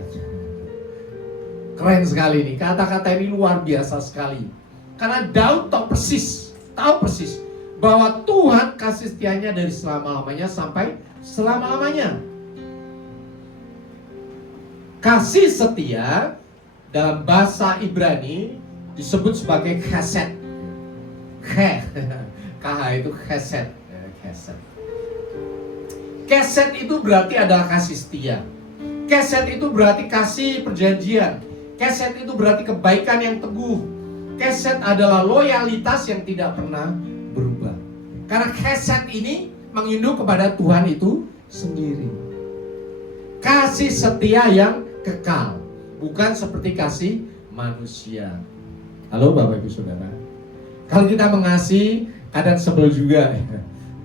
Keren sekali nih, kata-kata ini luar biasa sekali. Karena Daud tahu persis bahwa Tuhan kasih setianya dari selama-lamanya sampai selama-lamanya. Kasih setia dalam bahasa Ibrani disebut sebagai chesed. KH itu chesed. Chesed itu berarti adalah kasih setia. Chesed itu berarti kasih perjanjian. Chesed itu berarti kebaikan yang teguh. Chesed adalah loyalitas yang tidak pernah berubah. Karena chesed ini menginduk kepada Tuhan itu sendiri. Kasih setia yang kekal, bukan seperti kasih manusia. Halo Bapak Ibu Saudara. Kalau kita mengasihi, kadang sebel juga.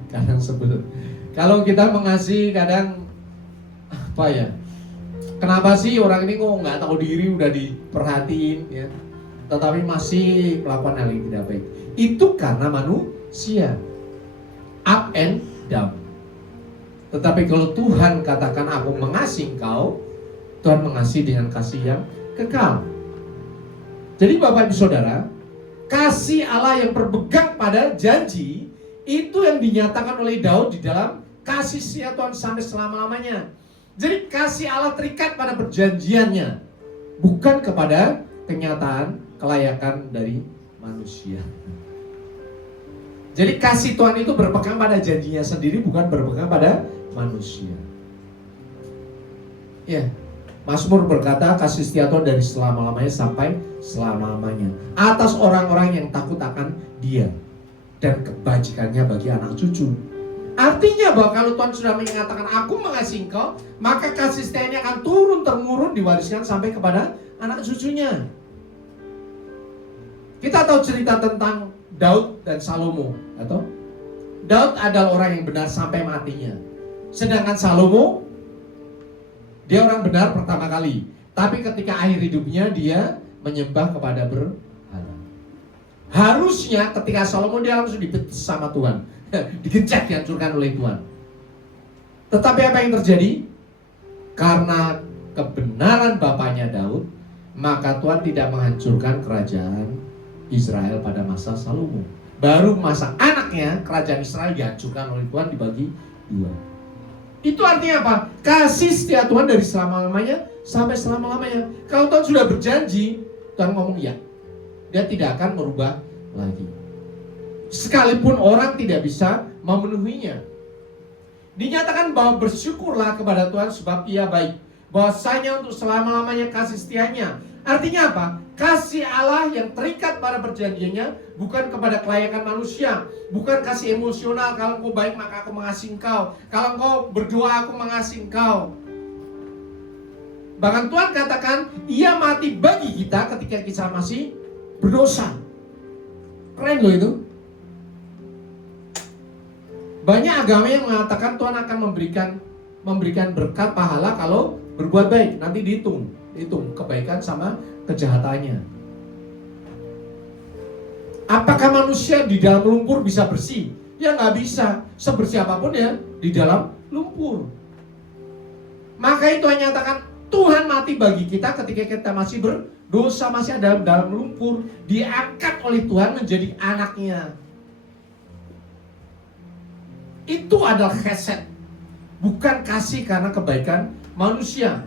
Kadang sebel. Kalau kita mengasihi, kadang apa ya? Kenapa sih orang ini kok nggak tahu diri, udah diperhatiin ya, tetapi masih melakukan hal yang tidak baik? Itu karena manusia, up and down. Tetapi kalau Tuhan katakan aku mengasihi engkau, Tuhan mengasihi dengan kasih yang kekal. Jadi Bapak Ibu Saudara, kasih Allah yang berpegang pada janji itu yang dinyatakan oleh Daud di dalam kasih setia Tuhan sampai selama-lamanya. Jadi kasih Allah terikat pada perjanjiannya, bukan kepada kenyataan kelayakan dari manusia. Jadi kasih Tuhan itu berpegang pada janjinya sendiri, bukan berpegang pada manusia. Ya, Mazmur berkata kasih setia Tuhan dari selama-lamanya sampai selama-lamanya atas orang-orang yang takut akan Dia dan kebajikannya bagi anak cucu. Artinya bahwa kalau Tuhan sudah mengatakan aku mengasihi engkau, maka kasih setianya akan turun-temurun diwariskan sampai kepada anak cucunya. Kita tahu cerita tentang Daud dan Salomo, atau Daud adalah orang yang benar sampai matinya. Sedangkan Salomo, dia orang benar pertama kali. Tapi ketika akhir hidupnya dia menyembah kepada berhala. Harusnya ketika Salomo dia langsung dipetis sama Tuhan. Digencet, dihancurkan oleh Tuhan. Tetapi apa yang terjadi? Karena kebenaran bapaknya Daud, maka Tuhan tidak menghancurkan kerajaan Israel pada masa Salomo. Baru masa anaknya, kerajaan Israel dihancurkan oleh Tuhan, dibagi dua. Itu artinya apa? Kasih setia Tuhan dari selama-lamanya sampai selama-lamanya. Kalau Tuhan sudah berjanji, Tuhan ngomong ya. Dia tidak akan merubah lagi. Sekalipun orang tidak bisa memenuhinya. Dinyatakan bahwa bersyukurlah kepada Tuhan sebab Ia baik. Bahwasanya untuk selama-lamanya kasih setianya. Artinya apa? Kasih Allah yang terikat pada perjanjiannya bukan kepada kelayakan manusia, bukan kasih emosional. Kalau engkau baik maka aku mengasihi engkau, kalau engkau berdoa aku mengasihi engkau. Bahkan Tuhan katakan Ia mati bagi kita ketika kita masih berdosa. Keren loh itu. Banyak agama yang mengatakan Tuhan akan memberikan berkat pahala kalau berbuat baik. Nanti dihitung kebaikan sama kejahatannya. Apakah manusia di dalam lumpur bisa bersih? Ya nggak bisa. Sebersih apapun ya di dalam lumpur. Maka itu hanya nyatakan Tuhan mati bagi kita ketika kita masih berdosa, masih ada dalam lumpur, diangkat oleh Tuhan menjadi anaknya. Itu adalah chesed, bukan kasih karena kebaikan manusia.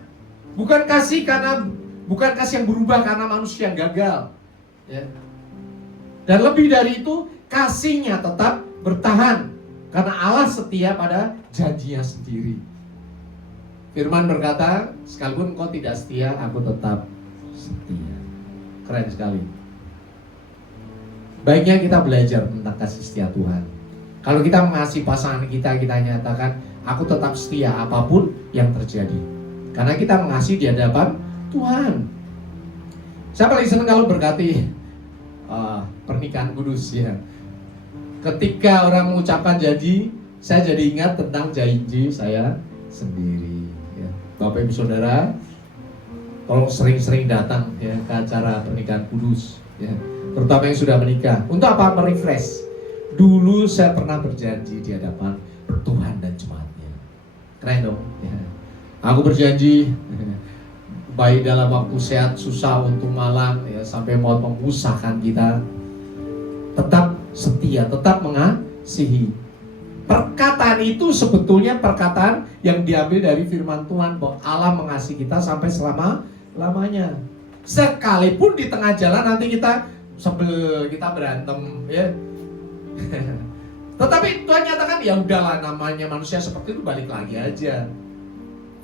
Bukan kasih yang berubah karena manusia yang gagal. Ya. Dan lebih dari itu, kasihnya tetap bertahan karena Allah setia pada janjinya sendiri. Firman berkata, sekalipun engkau tidak setia, aku tetap setia. Keren sekali. Baiknya kita belajar tentang kasih setia Tuhan. Kalau kita mengasihi pasangan kita nyatakan, aku tetap setia apapun yang terjadi. Karena kita mengasihi di hadapan Tuhan. Saya paling senang kalau berkati pernikahan kudus ya. Ketika orang mengucapkan janji, saya jadi ingat tentang janji saya sendiri. Ya. Bapak Ibu Saudara, tolong sering-sering datang ya ke acara pernikahan kudus. Ya. Terutama yang sudah menikah. Untuk apa? Merefresh. Dulu saya pernah berjanji di hadapan Tuhan dan jemaatnya. Keren dong. Ya. Aku berjanji baik dalam waktu sehat susah untuk malam ya, sampai mau memusahkan kita tetap setia, tetap mengasihi. Perkataan itu sebetulnya perkataan yang diambil dari firman Tuhan bahwa Allah mengasihi kita sampai selama-lamanya. Sekalipun di tengah jalan nanti kita sebel, kita berantem ya. Tetapi Tuhan nyatakan ya udahlah, namanya manusia seperti itu, balik lagi aja.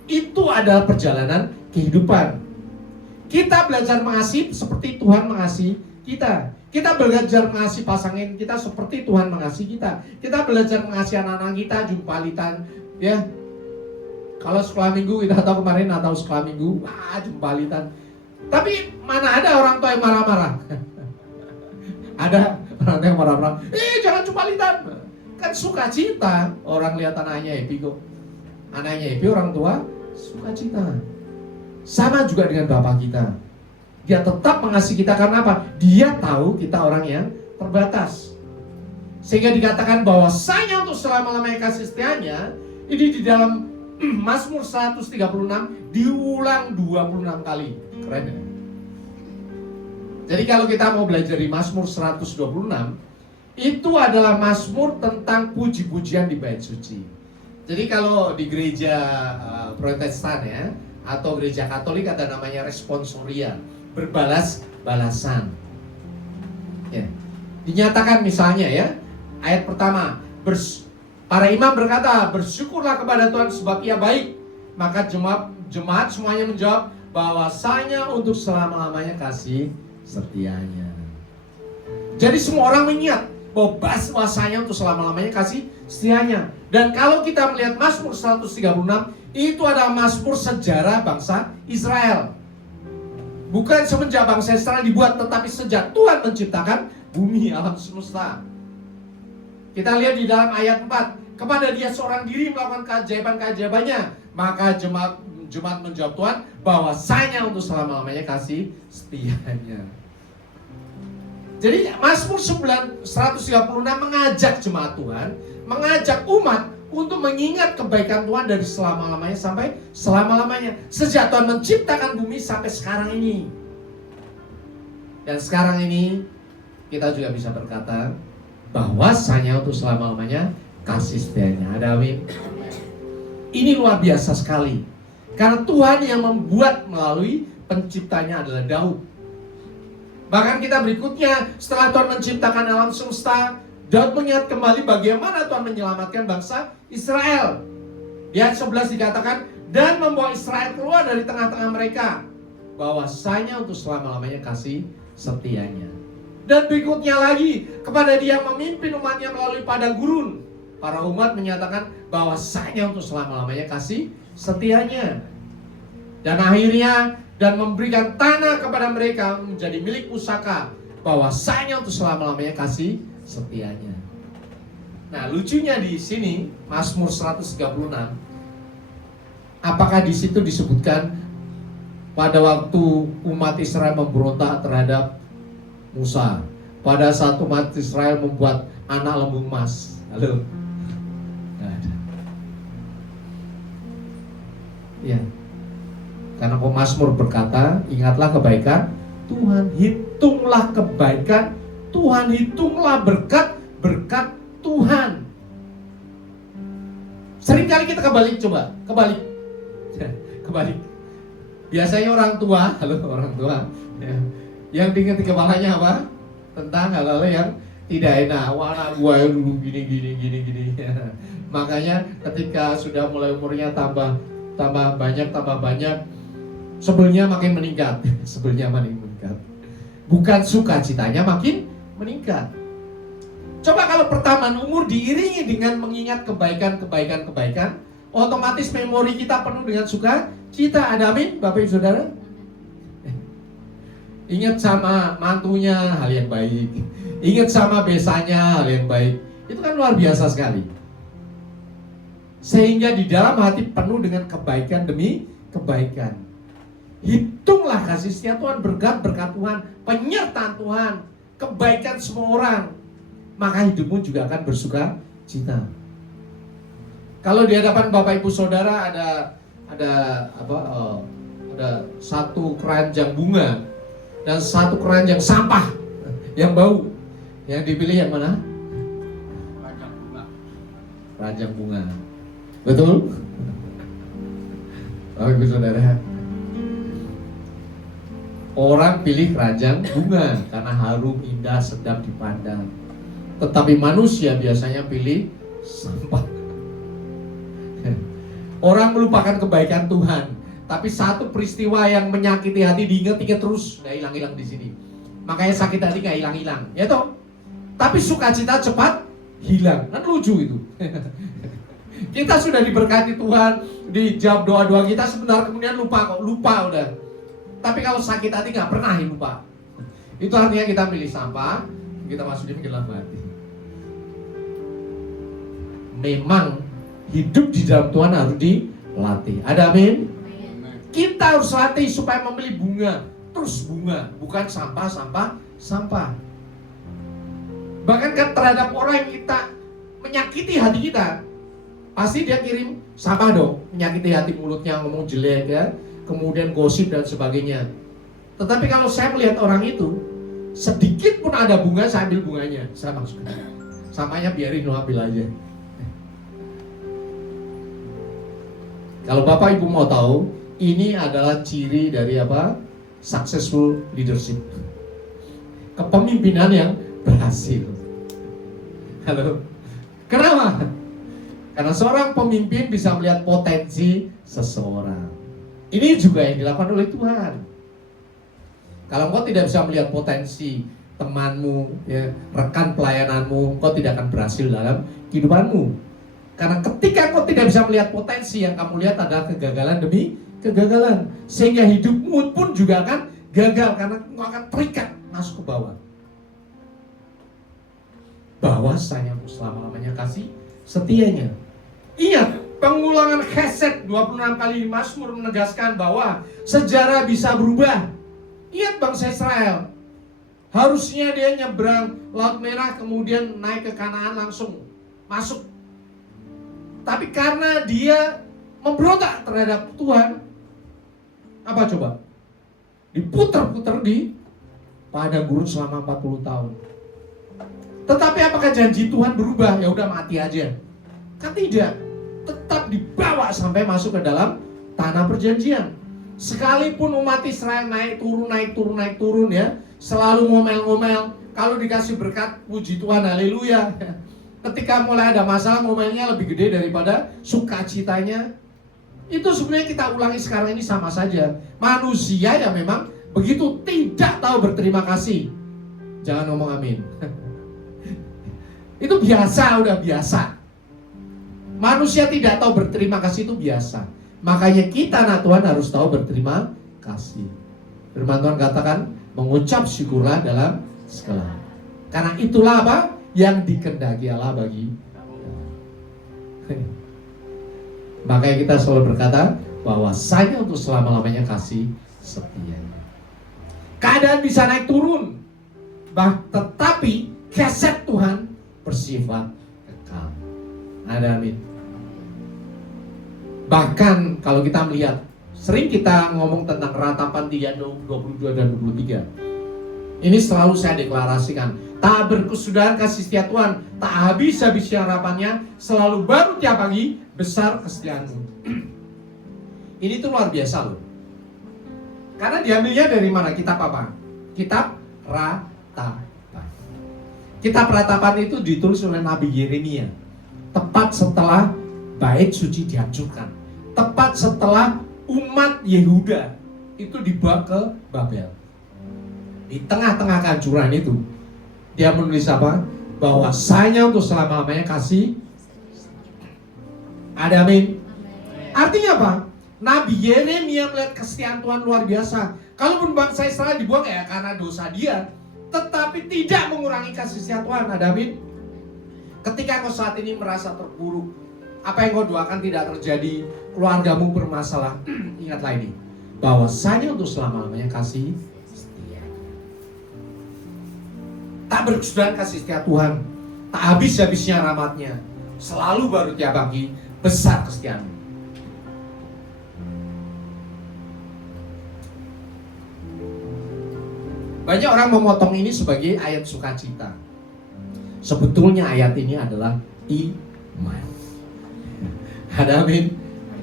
Itu adalah perjalanan kehidupan. Kita belajar mengasihi seperti Tuhan mengasihi kita. Kita belajar mengasihi pasangan kita seperti Tuhan mengasihi kita. Kita belajar mengasihi anak-anak kita, jumpalitan ya. Kalau sekolah minggu, kita tahu kemarin atau sekolah minggu, jumpalitan. Tapi mana ada orang tua yang marah-marah? Ada orang tua yang marah-marah. Jangan jumpalitan. Kan sukacita orang lihat anaknya happy kok. Anaknya happy, orang tua sukacita. Sama juga dengan Bapak kita. Dia tetap mengasihi kita karena apa? Dia tahu kita orang yang terbatas. Sehingga dikatakan bahwasanya untuk selama-lamanya kasih setianya, ini di dalam Mazmur 136 diulang 26 kali. Keren ya? Jadi kalau kita mau belajar di Mazmur 126, itu adalah Mazmur tentang puji-pujian di bait suci. Jadi kalau di gereja Protestan ya, atau gereja Katolik ada namanya responsoria, berbalas-balasan. Ya. Dinyatakan misalnya ya, ayat pertama, para imam berkata, bersyukurlah kepada Tuhan sebab Ia baik. Maka jemaat semuanya menjawab, bahwasanya untuk selama-lamanya kasih setianya. Jadi semua orang mengingat bahwa bahwasanya untuk selama-lamanya kasih setianya. Dan kalau kita melihat Mazmur 136, itu adalah Mazmur sejarah bangsa Israel. Bukan semenjak bangsa Israel dibuat, tetapi sejak Tuhan menciptakan bumi alam semesta. Kita lihat di dalam ayat 4, kepada dia seorang diri melakukan keajaiban-keajaibannya. Maka jemaat menjawab Tuhan, bahwasanya untuk selama-lamanya kasih setianya. Jadi Mazmur 136 mengajak jemaat Tuhan, mengajak umat untuk mengingat kebaikan Tuhan dari selama-lamanya sampai selama-lamanya. Sejak Tuhan menciptakan bumi sampai sekarang ini. Dan sekarang ini kita juga bisa berkata bahwasanya untuk selama-lamanya kasih setianya. Ada amin. Ini luar biasa sekali. Karena Tuhan yang membuat melalui penciptanya adalah Daud. Bahkan kita berikutnya, setelah Tuhan menciptakan alam semesta, Daud mengingat kembali bagaimana Tuhan menyelamatkan bangsa Israel. Di ayat 11 dikatakan, dan membawa Israel keluar dari tengah-tengah mereka, bahwasanya untuk selama-lamanya kasih setianya. Dan berikutnya lagi, kepada dia yang memimpin umatnya melalui padang gurun, para umat menyatakan bahwasanya untuk selama-lamanya kasih setianya. Dan akhirnya, dan memberikan tanah kepada mereka menjadi milik pusaka, bahwasanya untuk selama-lamanya kasih setianya. Nah, lucunya di sini Mazmur 136, apakah di situ disebutkan pada waktu umat Israel memberontak terhadap Musa, pada saat umat Israel membuat anak lembu emas? Halo? Nggak ada. Ya. Karena pemazmur berkata, ingatlah kebaikan Tuhan, hitunglah kebaikan Tuhan, hitunglah berkat Tuhan. Seringkali kita kebalik, kebalik. Biasanya orang tua, ya, yang diingat di kepalanya apa? Tentang hal-hal yang tidak enak. Wah, anak gua dulu gini. Makanya ketika sudah mulai umurnya tambah banyak, sebelnya makin meningkat. Bukan sukacitanya makin meningkat. Coba kalau pertambahan umur diiringi dengan mengingat kebaikan, otomatis memori kita penuh dengan sukacita. Ada amin, Bapak Ibu Saudara? Ingat sama mantunya hal yang baik, ingat sama besanya hal yang baik. Itu kan luar biasa sekali. Sehingga di dalam hati penuh dengan kebaikan demi kebaikan. Hitunglah kasih setia Tuhan, berkat Tuhan, penyertaan Tuhan, kebaikan semua orang, maka hidupmu juga akan bersuka cita. Kalau di hadapan Bapak Ibu Saudara ada satu keranjang bunga dan satu keranjang sampah yang bau, yang dipilih yang mana? Keranjang bunga. Betul? Bapak Ibu Saudara, orang pilih keranjang bunga karena harum, indah, sedap dipandang. Tetapi manusia biasanya pilih sampah. Orang melupakan kebaikan Tuhan, tapi satu peristiwa yang menyakiti hati diingat-ingat terus, nggak hilang-hilang di sini. Makanya sakit hati nggak hilang-hilang, ya toh. Tapi sukacita cepat hilang, kan lucu itu. Kita sudah diberkati Tuhan, dijawab doa-doa kita, sebentar kemudian lupa udah. Tapi kalau sakit hati nggak pernah lupa. Itu artinya kita pilih sampah, kita masukin ke dalam hati. Memang hidup di dalam Tuhan harus dilatih. Ada amin? Kita harus latih supaya memilih bunga, terus bunga, bukan sampah. Bahkan kan terhadap orang yang kita menyakiti hati kita, pasti dia kirim sampah dong, menyakiti hati, mulutnya ngomong jelek ya, kemudian gosip dan sebagainya. Tetapi kalau saya melihat orang itu, sedikit pun ada bunga, saya ambil bunganya, saya masukkan. Sampahnya biarin lo ambil aja. Kalau Bapak Ibu mau tahu, ini adalah ciri dari apa? Successful leadership. Kepemimpinan yang berhasil. Halo. Kenapa? Karena seorang pemimpin bisa melihat potensi seseorang. Ini juga yang dilakukan oleh Tuhan. Kalau engkau tidak bisa melihat potensi temanmu, ya, rekan pelayananmu, engkau tidak akan berhasil dalam kehidupanmu. Karena ketika engkau tidak bisa melihat potensi, yang kamu lihat adalah kegagalan demi kegagalan. Sehingga hidupmu pun juga akan gagal karena engkau akan terikat masuk ke bawah. Bahwasanya untuk selama-lamanya kasih setianya. Ingat, pengulangan Hesed 26 kali di Mazmur menegaskan bahwa sejarah bisa berubah. Ingat bangsa Israel, harusnya dia nyebrang Laut Merah kemudian naik ke Kanaan langsung masuk. Tapi karena dia memberontak terhadap Tuhan, apa coba? Diputar-putar di padang gurun selama 40 tahun. Tetapi apakah janji Tuhan berubah? Ya udah mati aja. Kan tidak. Tetap dibawa sampai masuk ke dalam tanah perjanjian. Sekalipun umat Israel naik turun ya, selalu ngomel-ngomel. Kalau dikasih berkat, puji Tuhan, haleluya. Ketika mulai ada masalah, ngomelnya lebih gede daripada sukacitanya. Itu sebenarnya kita ulangi sekarang ini sama saja. Manusia ya memang begitu tidak tahu berterima kasih. Jangan ngomong amin. Itu biasa, udah biasa. Manusia tidak tahu berterima kasih itu biasa. Makanya kita anak Tuhan harus tahu berterima kasih. Firman Tuhan katakan, mengucap syukurlah dalam segala. Karena itulah apa? Yang dikehendaki Allah bagi. Makanya kita selalu berkata bahwasanya untuk selama-lamanya kasih setia. Keadaan bisa naik turun, tetapi Hesed Tuhan bersifat kekal. Ada amin. Bahkan kalau kita melihat, sering kita ngomong tentang ratapan 22 dan 23. Ini selalu saya deklarasikan, tak berkesudahan kasih setia Tuhan, tak habis-habisnya harapannya, selalu baru tiap pagi, besar kesetiaanmu. Ini tuh luar biasa loh. Karena diambilnya dari mana? Kitab apa? Kitab Ratapan. Kitab Ratapan itu ditulis oleh Nabi Yeremia, tepat setelah bait suci dihancurkan, tepat setelah umat Yehuda itu dibawa ke Babel. Di tengah-tengah kehancuran itu, dia menulis apa? Bahwasanya untuk selama-lamanya kasih. Ada amin. Artinya apa? Nabi Yeremia melihat kesetiaan Tuhan luar biasa. Kalaupun bangsa Israel dibuang ya karena dosa dia, tetapi tidak mengurangi kasih setia Tuhan. Ada amin. Ketika kau saat ini merasa terpuruk, apa yang kau doakan tidak terjadi, keluargamu bermasalah, ingatlah ini, bahwasanya untuk selama-lamanya kasih setia. Tak berkesudahan kasih setia Tuhan, tak habis-habisnya rahmatnya, selalu baru tiap pagi, besar kesetiaanmu. Banyak orang memotong ini sebagai ayat sukacita. Sebetulnya ayat ini adalah iman. Ada amin.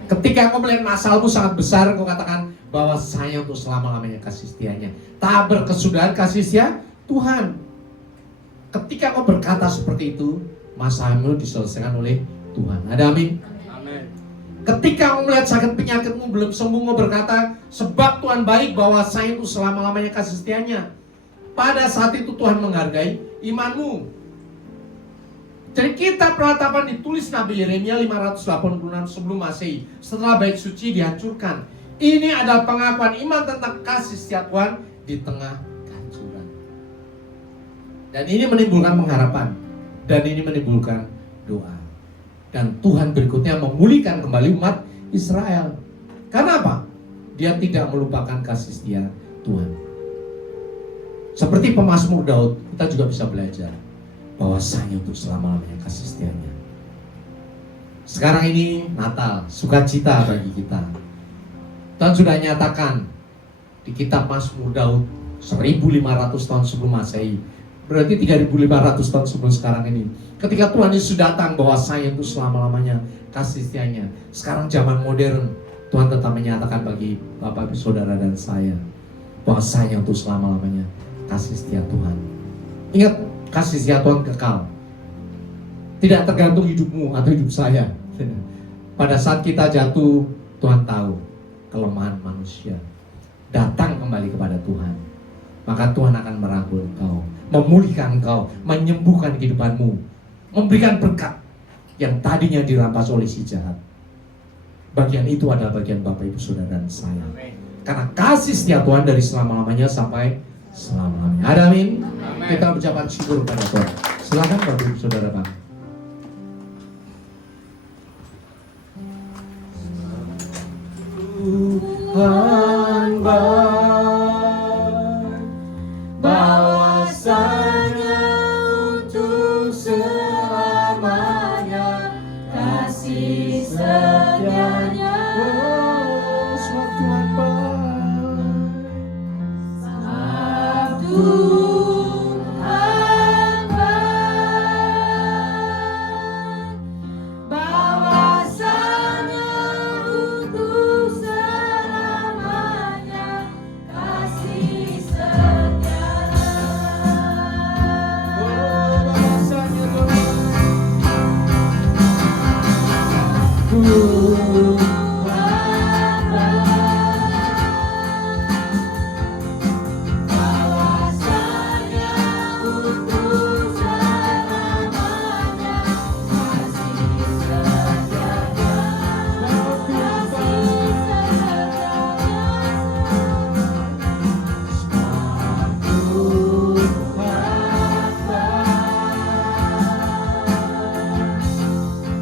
Ketika kau melihat masalahmu sangat besar, kau katakan bahwa saya untuk selama-lamanya kasih setianya. Tak berkesudahan kasih setia Tuhan. Ketika kau berkata seperti itu, masalahmu diselesaikan oleh Tuhan. Ada amin. Amin. Ketika kau melihat sakit penyakitmu belum sembuh, kau berkata sebab Tuhan baik, bahwa saya untuk selama-lamanya kasih setianya. Pada saat itu Tuhan menghargai imanmu. Jadi kitab Ratapan ditulis Nabi Yeremia 586 sebelum Masehi, setelah bait suci dihancurkan. Ini adalah pengakuan iman tentang kasih setia Tuhan di tengah kehancuran. Dan ini menimbulkan pengharapan, dan ini menimbulkan doa. Dan Tuhan berikutnya memulihkan kembali umat Israel. Karena apa? Dia tidak melupakan kasih setia Tuhan. Seperti pemazmur Daud, kita juga bisa belajar bahwasanya untuk selama-lamanya kasih setianya. Sekarang ini Natal, sukacita bagi kita. Tuhan sudah nyatakan di kitab Mazmur Daud 1500 tahun sebelum Masehi, berarti 3500 tahun sebelum sekarang ini. Ketika Tuhan Yesus datang, bahwasanya untuk selama-lamanya kasih setianya. Sekarang zaman modern, Tuhan tetap menyatakan bagi Bapak, Ibu, Saudara dan saya, bahwasanya untuk selama-lamanya kasih setia Tuhan. Ingat, kasih setia Tuhan kekal. Tidak tergantung hidupmu atau hidup saya. Pada saat kita jatuh, Tuhan tahu kelemahan manusia. Datang kembali kepada Tuhan, maka Tuhan akan merangkul engkau, memulihkan engkau, menyembuhkan kehidupanmu, memberikan berkat yang tadinya dirampas oleh si jahat. Bagian itu adalah bagian Bapak, Ibu, Saudara dan saya. Karena kasih setia Tuhan dari selama-lamanya sampai selama-lamanya. Ada amin? Kita ucapkan syukur pada Tuhan. Silakan Bapak Ibu Saudara Pak. Tuhan baik, bahwasanya untuk selamanya kasih setianya. Oh, sebab Tuhan baik. Tuhan baik, bahwasanya untuk selamanya kasih setianya. Oh, bahwasanya Tuhan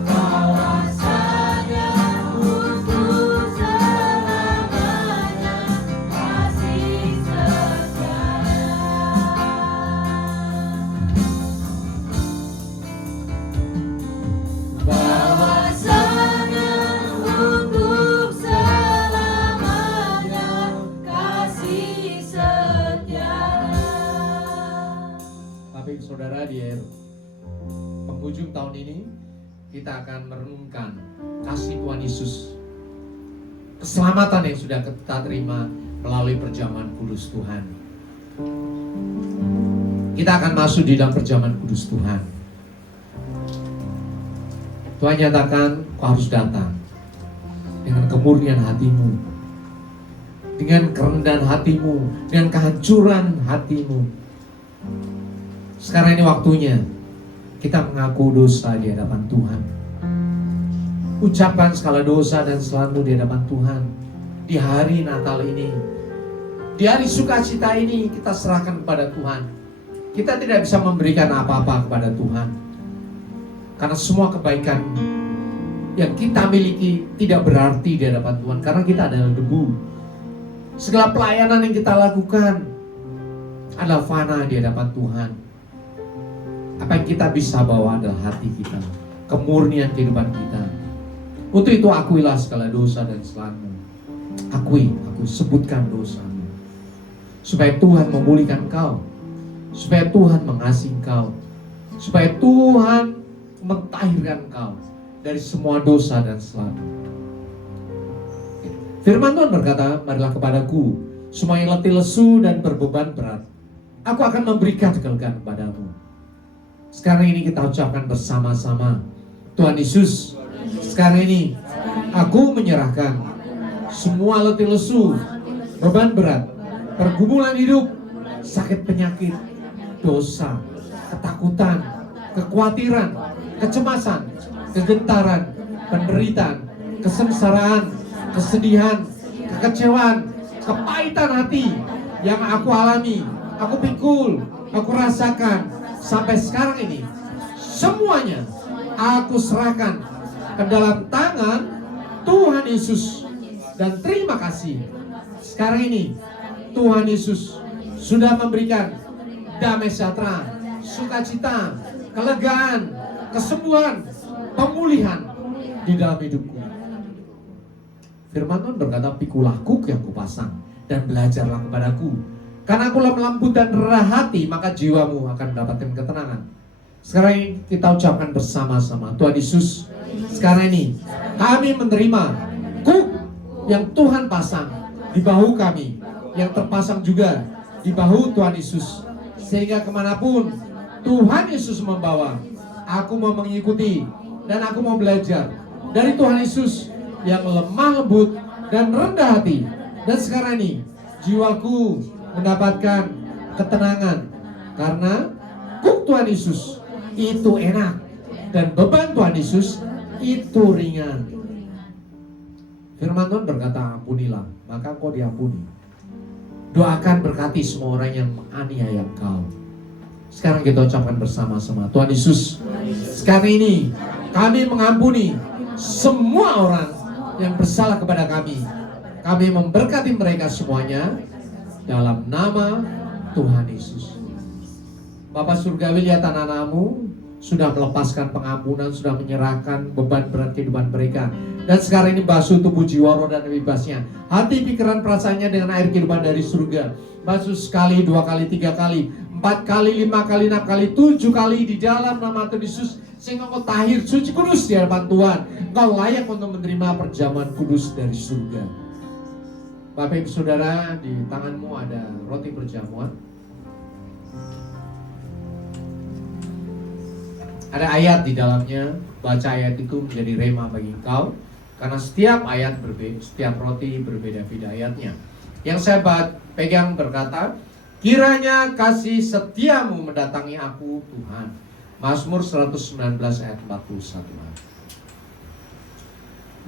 Bahwasanya untuk selamanya kasih setianya. Bahwasanya untuk selamanya kasih setianya. Bahwasanya untuk selamanya kasih setianya. Bapak Ibu Saudara, di penghujung tahun ini kita akan merenungkan kasih Tuhan Yesus, keselamatan yang sudah kita terima melalui perjamuan kudus Tuhan. Kita akan masuk di dalam perjamuan kudus Tuhan. Tuhan nyatakan, kau harus datang dengan kemurnian hatimu, dengan kerendahan hatimu, dengan kehancuran hatimu. Sekarang ini waktunya kita mengaku dosa di hadapan Tuhan. Ucapkan segala dosa dan selalu di hadapan Tuhan. Di hari Natal ini, di hari sukacita ini, kita serahkan kepada Tuhan. Kita tidak bisa memberikan apa-apa kepada Tuhan, karena semua kebaikan yang kita miliki tidak berarti di hadapan Tuhan, karena kita adalah debu. Segala pelayanan yang kita lakukan adalah fana di hadapan Tuhan. Apa yang kita bisa bawa adalah hati kita, kemurnian kehidupan kita. Untuk itu akuilah segala dosa dan kesalahanmu. Akui, sebutkan dosamu, supaya Tuhan memulihkan kau, supaya Tuhan mengasihi kau, supaya Tuhan mentahirkan kau dari semua dosa dan kesalahan. Firman Tuhan berkata, marilah kepadaku semua yang letih lesu dan berbeban berat, aku akan memberikan kelegaan kepadamu. Sekarang ini kita ucapkan bersama-sama, Tuhan Yesus, sekarang ini aku menyerahkan semua letih lesu, beban berat, pergumulan hidup, sakit penyakit, dosa, ketakutan, kekhawatiran, kecemasan, kegentaran, penderitaan, kesengsaraan, kesedihan, kekecewaan, kepahitan hati yang aku alami, aku pikul, aku rasakan sampai sekarang ini. Semuanya aku serahkan ke dalam tangan Tuhan Yesus. Dan terima kasih, sekarang ini Tuhan Yesus sudah memberikan damai sejahtera, sukacita, kelegaan, kesembuhan, pemulihan di dalam hidupku. Firman Tuhan berkata, pikulah kuk yang kupasang dan belajarlah kepadaku, karena akulah melembut dan rendah hati, maka jiwamu akan mendapatkan ketenangan. Sekarang ini kita ucapkan bersama-sama, Tuhan Yesus, sekarang ini kami menerima kuk yang Tuhan pasang di bahu kami, yang terpasang juga di bahu Tuhan Yesus, sehingga kemanapun Tuhan Yesus membawa, aku mau mengikuti dan aku mau belajar dari Tuhan Yesus yang lemah lembut dan rendah hati. Dan sekarang ini jiwaku mendapatkan ketenangan, karena kuk Tuhan Yesus itu enak dan beban Tuhan Yesus itu ringan. Firman Tuhan berkata, ampunilah, maka kau diampuni. Doakan berkati semua orang yang menganiaya Engkau. Sekarang kita ucapkan bersama-sama. Tuhan Yesus, sekarang ini kami mengampuni semua orang yang bersalah kepada kami. Kami memberkati mereka semuanya dalam nama Tuhan Yesus. Bapak Surgawi, lihat anak-anakmu sudah melepaskan pengampunan, sudah menyerahkan beban berat kehidupan mereka. Dan sekarang ini basuh tubuh, jiwa, roh, dan bebasnya. Hati, pikiran, perasaannya dengan air kehidupan dari surga. Basuh sekali, 2 kali, 3 kali, 4 kali, 5 kali, 6 kali, 7 kali di dalam nama Tuhan Yesus. Sehingga engkau tahir, suci, kudus di hadapan Tuhan. Engkau layak untuk menerima perjamuan kudus dari surga. Bapak Ibu Saudara, di tanganmu ada roti perjamuan. Ada ayat di dalamnya. Baca ayat itu menjadi rema bagi engkau. Karena setiap ayat berbeda, setiap roti berbeda-beda ayatnya. Yang saya pegang berkata, kiranya kasih setiamu mendatangi aku Tuhan. Mazmur 119 ayat 41.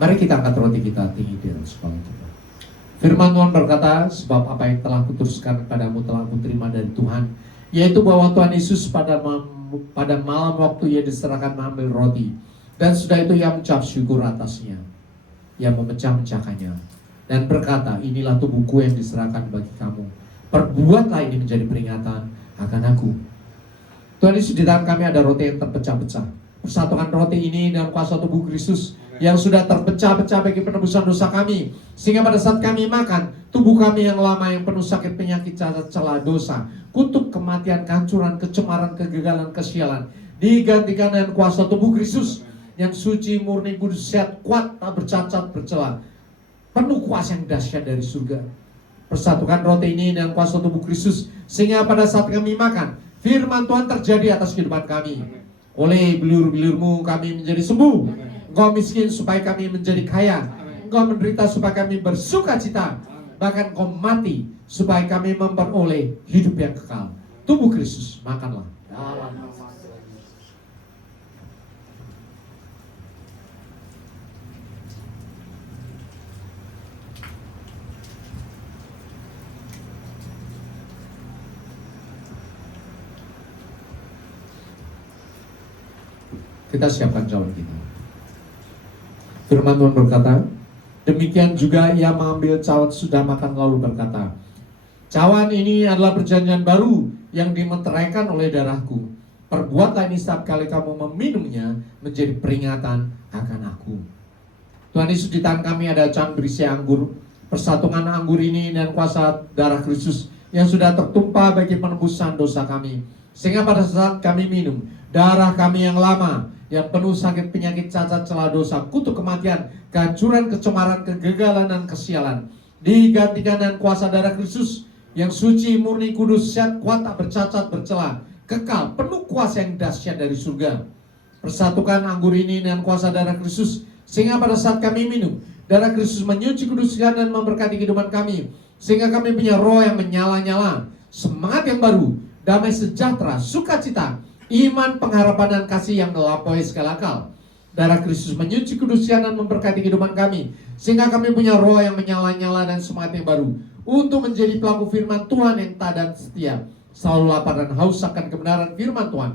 Mari kita angkat roti kita tinggi di atas kepala kita. Firman Tuhan berkata, sebab apa yang telah kuteruskan kepadamu telah kuterima dari Tuhan, yaitu bahwa Tuhan Yesus pada malam waktu ia diserahkan mengambil roti, dan sudah itu ia mengucap syukur atasnya, ia memecah-mecahkannya dan berkata, inilah tubuhku yang diserahkan bagi kamu, perbuatlah ini menjadi peringatan akan aku. Tuhan Yesus, di tangan kami ada roti yang terpecah-pecah. Persatukan roti ini dengan kuasa tubuh Kristus yang sudah terpecah-pecah bagi penebusan dosa kami, sehingga pada saat kami makan, tubuh kami yang lama yang penuh sakit, penyakit, cacat, celah, dosa, kutuk, kematian, kehancuran, kecemaran, kegagalan, kesialan, digantikan dengan kuasa tubuh Kristus yang suci, murni, kudus, sehat, kuat, tak bercacat, bercela, penuh kuasa yang dahsyat dari surga. Persatukan roti ini dengan kuasa tubuh Kristus, sehingga pada saat kami makan, firman Tuhan terjadi atas kehidupan kami. Oleh bilur-bilurmu kami menjadi sembuh. Engkau miskin supaya kami menjadi kaya. Engkau menderita supaya kami bersuka cita. Bahkan Engkau mati supaya kami memperoleh hidup yang kekal. Tubuh Kristus, makanlah. Kita siapkan cawan kita. Firman Tuhan berkata, demikian juga ia mengambil cawan sudah makan lalu berkata, cawan ini adalah perjanjian baru yang dimeteraikan oleh darahku. Perbuatlah ini setiap kali kamu meminumnya menjadi peringatan akan aku. Tuhan Yesus, di tangan kami ada cawan berisi anggur. Persatukan anggur ini dan kuasa darah Kristus yang sudah tertumpah bagi penebusan dosa kami. Sehingga pada saat kami minum, darah kami yang lama, yang penuh sakit, penyakit, cacat, celah, dosa, kutuk, kematian, kehancuran, kecemaran, kegagalan, dan kesialan, digantikan dengan kuasa darah Kristus yang suci, murni, kudus, sehat, kuat, tak bercacat, bercela, kekal, penuh kuasa yang dahsyat dari surga. Persatukan anggur ini dengan kuasa darah Kristus, sehingga pada saat kami minum, darah Kristus menyuci, kuduskan, dan memberkati kehidupan kami, sehingga kami punya roh yang menyala-nyala, semangat yang baru, damai sejahtera, sukacita, iman, pengharapan, dan kasih yang melampaui segala akal. Darah Kristus menyuci, kuduskan, dan memberkati kehidupan kami, sehingga kami punya roh yang menyala-nyala dan semangat yang baru untuk menjadi pelaku firman Tuhan yang taat dan setia, selalu lapar dan haus akan kebenaran firman Tuhan.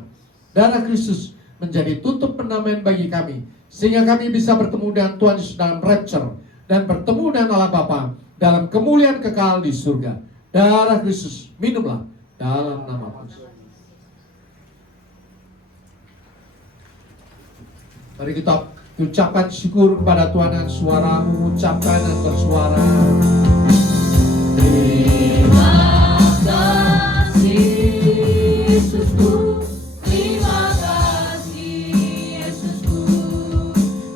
Darah Kristus menjadi tutup pendamaian bagi kami, sehingga kami bisa bertemu dengan Tuhan Yesus dalam rapture dan bertemu dengan Allah Bapa dalam kemuliaan kekal di surga. Darah Kristus, minumlah dalam nama Yesus. Mari kita ucapkan syukur kepada Tuhan dengan suaramu, ucapkan dan bersuara. Terima kasih Yesusku, terima kasih Yesusku,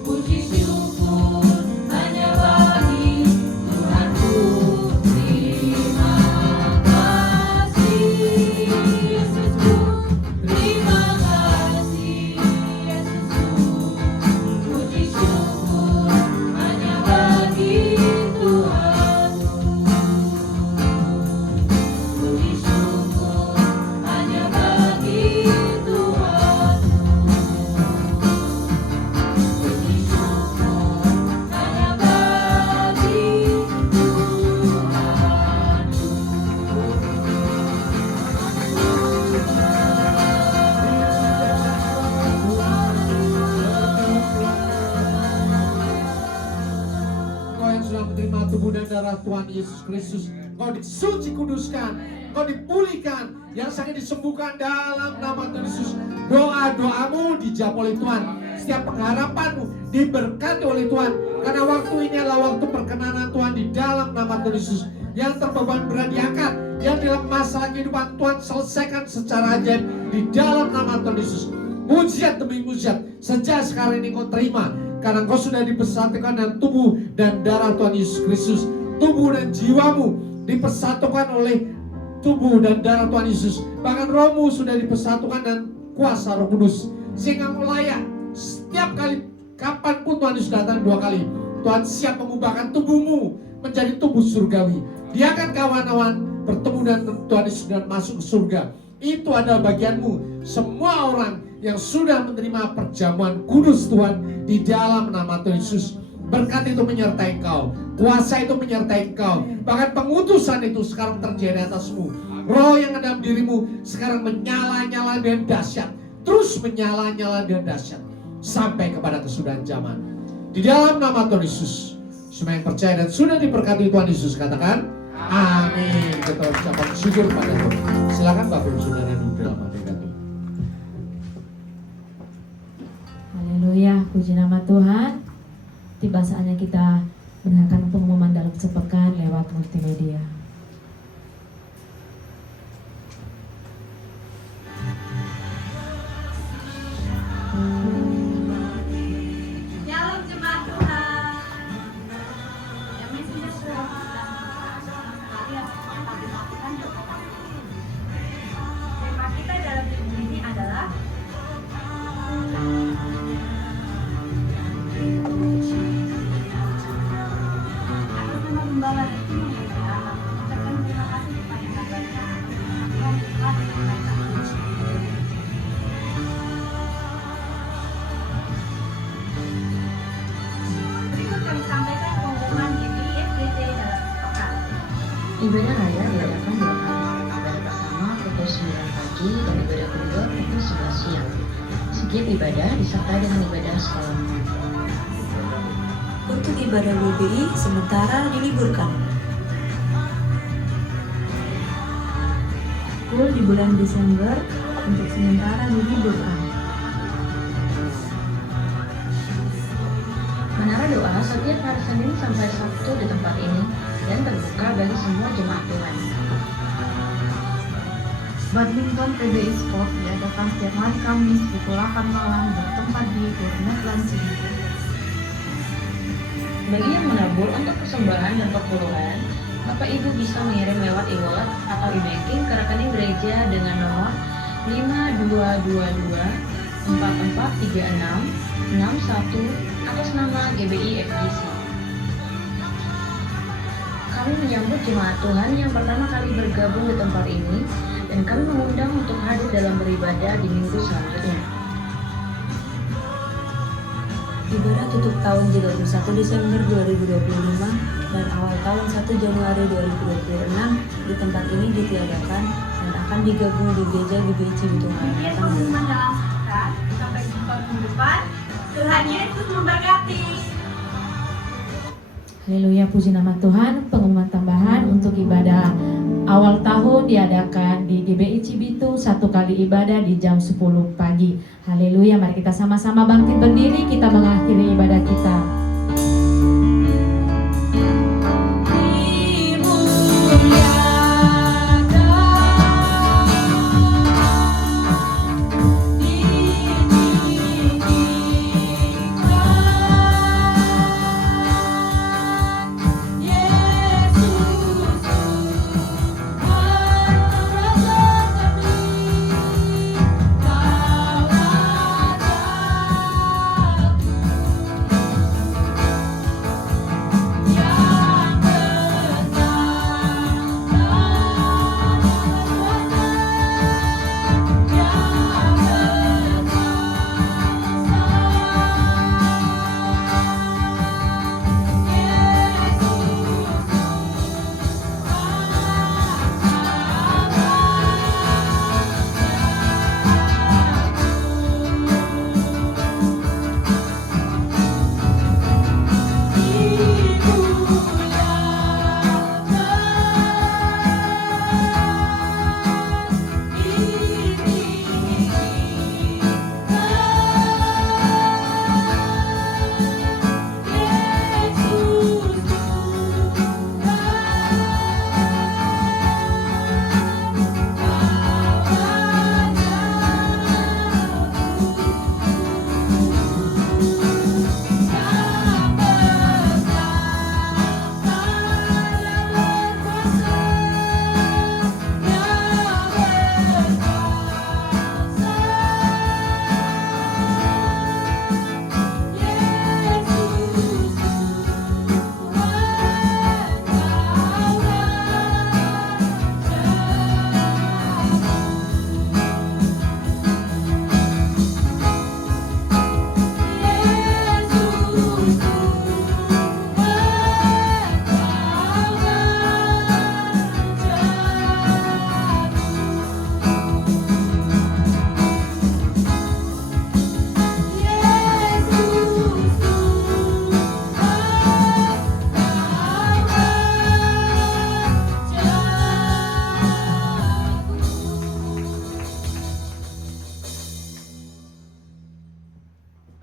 puji syukur hanya bagi Tuhanku. Terima kasih Yesusku, terima kasih Yesusku, puji syukur hanya bagi Tuhan. darah Tuhan Yesus Kristus. Kau disuci kuduskan, kau dipulihkan, yang sakit disembuhkan dalam nama Tuhan Yesus. Doa-doamu dijawab oleh Tuhan, setiap pengharapanmu diberkati oleh Tuhan, karena waktu ini adalah waktu perkenanan Tuhan di dalam nama Tuhan Yesus. Yang terbeban berat diangkat, yang dalam masalah kehidupan Tuhan selesaikan secara ajaib di dalam nama Tuhan Yesus. Mujizat demi mujizat sejak sekarang ini kau terima, karena kau sudah dipersatukan dengan tubuh dan darah Tuhan Yesus Kristus. Tubuh dan jiwamu dipersatukan oleh tubuh dan darah Tuhan Yesus. Bahkan rohmu sudah dipersatukan dengan kuasa Roh Kudus, sehingga kau layak setiap kali kapanpun Tuhan Yesus datang 2 kali. Tuhan siap mengubahkan tubuhmu menjadi tubuh surgawi. Dia akan kawan-kawan bertemu dengan Tuhan Yesus dan masuk ke surga. Itu adalah bagianmu. Semua orang yang sudah menerima perjamuan kudus Tuhan di dalam nama Tuhan Yesus, berkat itu menyertai engkau, kuasa itu menyertai engkau, bahkan pengutusan itu sekarang terjadi atasmu. Roh yang ada dalam dirimu sekarang menyala-nyala dan dahsyat, terus menyala-nyala dan dahsyat sampai kepada kesudahan zaman. Di dalam nama Tuhan Yesus, semua yang percaya dan sudah diberkati Tuhan Yesus katakan amin. Kita ucapkan syukur pada Tuhan. Silakan Bapak Ibu Saudara duduk dalam hadirat Tuhan. Haleluya, puji nama Tuhan. Tiba saatnya kita mendengarkan pengumuman dalam sepekan lewat multimedia. Shalom jemaat Tuhan. Damai sejahtera. Kalian tetap dilakukan doa. Tema kita dalam minggu ini adalah atas nama Gembala itu mengucapkan terima kasih kepada kabarnya Tuhan telah memberkati. Berikut kami sampaikan pengumuman GBI FGC dalam sepekan. Ibadah raya diadakan 2 kali. Ibadah pertama pukul 9 pagi dan ibadah kedua pukul 11 siang. Setiap ibadah disertai dengan ibadah sekolah minggu. Untuk ibadah GBI sementara diliburkan. Full di bulan Desember untuk sementara diliburkan. Menara doa setiap hari Senin sampai Sabtu di tempat ini dan terbuka bagi semua jemaat Tuhan. Badminton PBI Sport diadakan setiap hari Kamis pukul 8 malam bertempat di Kurnet Lansing. Bagi yang menabur untuk persembahan dan perpuluhan, Bapak Ibu bisa mengirim lewat e-wallet atau e-banking ke rekening gereja dengan nomor 5222 4436 61 atas nama GBI FGC. Kami menyambut jemaat Tuhan yang pertama kali bergabung di tempat ini dan kami mengundang untuk hadir dalam beribadah di minggu selanjutnya. Ibadah tutup tahun 31 Desember 2025 dan awal tahun 1 Januari 2026 di tempat ini ditiadakan dan akan digabung di gereja GBI Cibitung Demikian Tanggerang. pengumuman dalam sepekan. Sampai jumpa minggu depan. Tuhan Yesus memberkati. Haleluya, puji nama Tuhan. Pengumuman tambahan untuk ibadah awal tahun diadakan di GBI Cibitung 1 kali ibadah di jam 10 pagi. Haleluya, mari kita sama-sama bangkit berdiri, kita mengakhiri ibadah kita.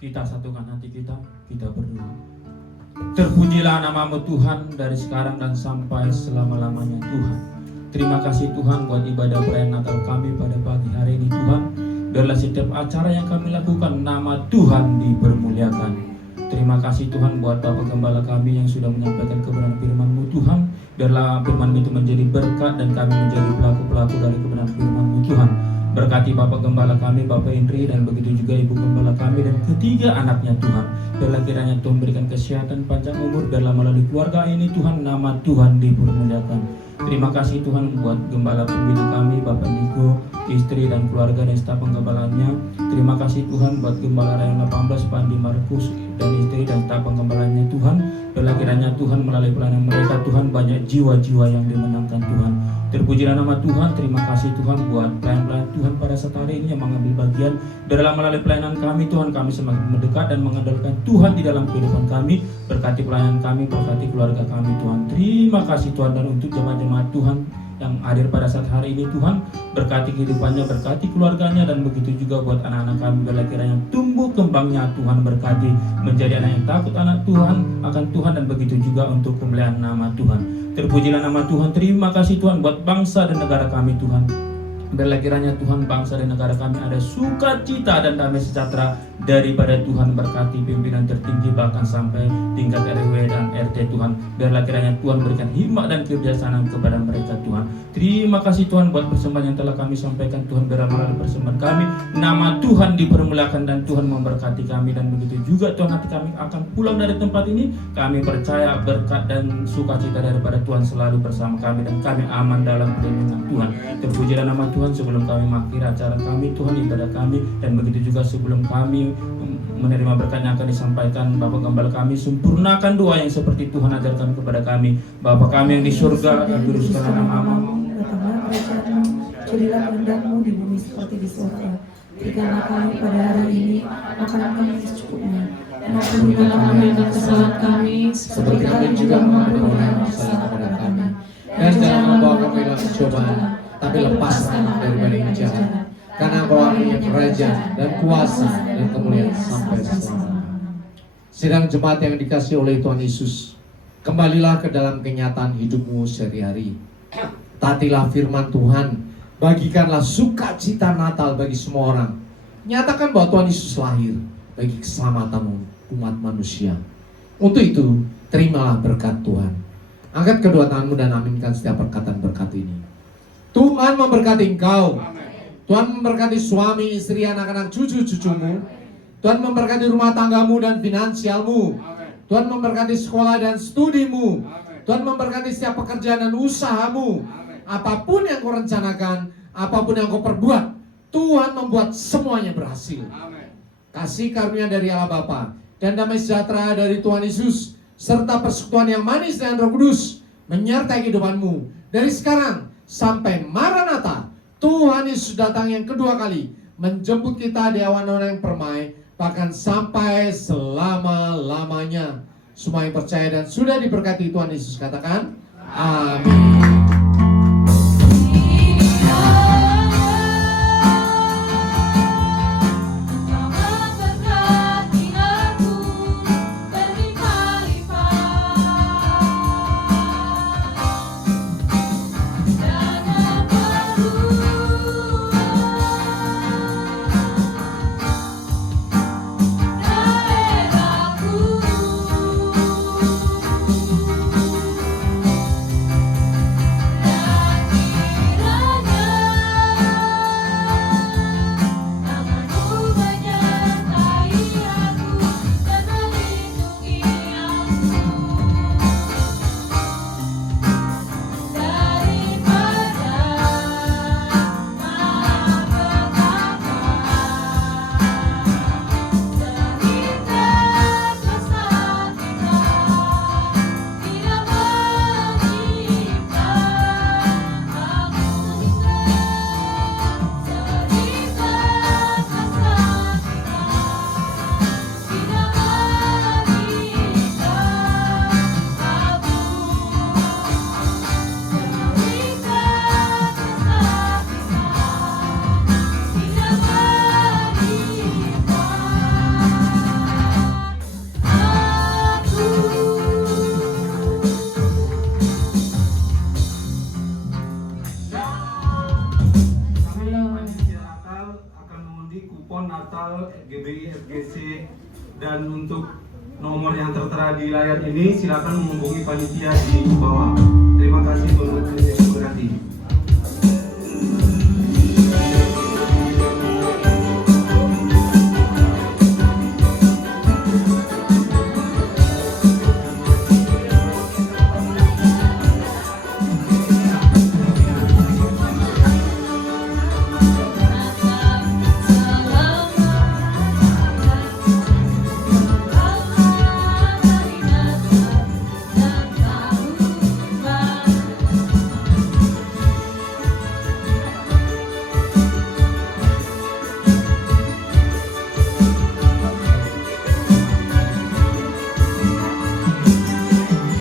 kita satukan hati kita berdoa. Terpujilah namamu Tuhan dari sekarang dan sampai selama-lamanya Tuhan. Terima kasih Tuhan buat ibadah perayaan Natal kami pada pagi hari ini Tuhan. Biarlah setiap acara yang kami lakukan nama Tuhan dipermuliakan. Terima kasih Tuhan buat Bapak Gembala kami yang sudah menyampaikan kebenaran firman-Mu Tuhan. Biarlah firman itu menjadi berkat dan kami menjadi pelaku-pelaku dari kebenaran firman-Mu Tuhan. Berkati Bapak Gembala kami, Bapak Indri, dan begitu juga Ibu Gembala kami dan ketiga anaknya Tuhan. Biarlah kiranya Tuhan berikan kesehatan panjang umur. Biarlah melalui keluarga ini Tuhan nama Tuhan dipermuliakan. Terima kasih Tuhan buat Gembala pembidu kami, Bapak Niko, istri dan keluarga dan staf penggembalanya. Terima kasih Tuhan buat Gembala Rayon 18, Pak Andi Markus dan istri dan staf penggembalanya Tuhan. Biarlah kiranya Tuhan melalui pelayanan mereka Tuhan banyak jiwa-jiwa yang dimenangkan Tuhan. Terpujilah nama Tuhan. Terima kasih Tuhan buat pelayan-pelayan Tuhan pada saat hari ini yang mengambil bagian dalam melalui pelayanan kami Tuhan. Kami semakin mendekat dan mengandalkan Tuhan di dalam kehidupan kami. Berkati pelayanan kami, berkati keluarga kami Tuhan. Terima kasih Tuhan, dan untuk jemaat-jemaat Tuhan yang hadir pada saat hari ini Tuhan, berkati kehidupannya, berkati keluarganya, dan begitu juga buat anak-anak kami. Biarlah kiranya tumbuh kembangnya Tuhan berkati menjadi anak yang takut anak Tuhan akan Tuhan, dan begitu juga untuk kemuliaan nama Tuhan. Terpujilah nama Tuhan. Terima kasih Tuhan buat bangsa dan negara kami Tuhan. Biarlah kiranya Tuhan bangsa dan negara kami ada sukacita dan damai sejahtera daripada Tuhan. Berkati pimpinan tertinggi bahkan sampai tingkat RW dan RT Tuhan. Biarlah kiranya Tuhan berikan hikmat dan kebijaksanaan kepada mereka Tuhan. Terima kasih Tuhan buat persembahan yang telah kami sampaikan Tuhan. Biarlah melalui persembahan kami nama Tuhan dipermuliakan dan Tuhan memberkati kami. Dan begitu juga Tuhan, hati kami akan pulang dari tempat ini. Kami percaya berkat dan sukacita daripada Tuhan selalu bersama kami, dan kami aman dalam perlindungan Tuhan. Terpujilah nama Tuhan. Sebelum kami mengakhiri acara kami Tuhan, ibadah kami, dan begitu juga sebelum kami menerima berkat yang akan disampaikan Bapak Gembala kami, sempurnakan doa yang seperti Tuhan ajarkan kepada kami. Bapa kami yang di surga, dikuduskanlah namamu, datanglah kerajaanmu, jadilah kehendakmu di bumi seperti di surga. Berikanlah kami pada hari ini makanan kami secukupnya, dan ampunilah kami akan kesalahan kami, seperti kami juga mengampuni orang yang bersalah kepada kami. Dan jangan membawa kami dalam pencobaan, tapi lepaskan daripada yang jahat. Karena Engkau punya kerajaan dan kuasa dan kemuliaan sampai selama-lamanya. Sidang jemaat yang dikasihi oleh Tuhan Yesus, kembalilah ke dalam kenyataan hidupmu sehari-hari. Taatilah firman Tuhan, bagikanlah sukacita Natal bagi semua orang. Nyatakan bahwa Tuhan Yesus lahir bagi keselamatan umat manusia. Untuk itu, terimalah berkat Tuhan. Angkat kedua tanganmu dan aminkan setiap perkataan berkat ini. Tuhan memberkati engkau. Tuhan memberkati suami, istri, anak-anak, cucu-cucumu. Tuhan memberkati rumah tanggamu dan finansialmu. Tuhan memberkati sekolah dan studimu. Tuhan memberkati setiap pekerjaan dan usahamu. Apapun yang kau rencanakan, apapun yang kau perbuat, Tuhan membuat semuanya berhasil. Kasih karunia dari Allah Bapa dan damai sejahtera dari Tuhan Yesus, serta persekutuan yang manis dengan Roh Kudus menyertai kehidupanmu dari sekarang sampai Maranatha. Tuhan Yesus datang yang kedua kali menjemput kita di awan-awan yang permai, bahkan sampai selama-lamanya. Semua yang percaya dan sudah diberkati Tuhan Yesus katakan amin. kupon Natal GBI FGC, dan untuk nomor yang tertera di layar ini silakan menghubungi panitia di bawah. Terima kasih Tuhan.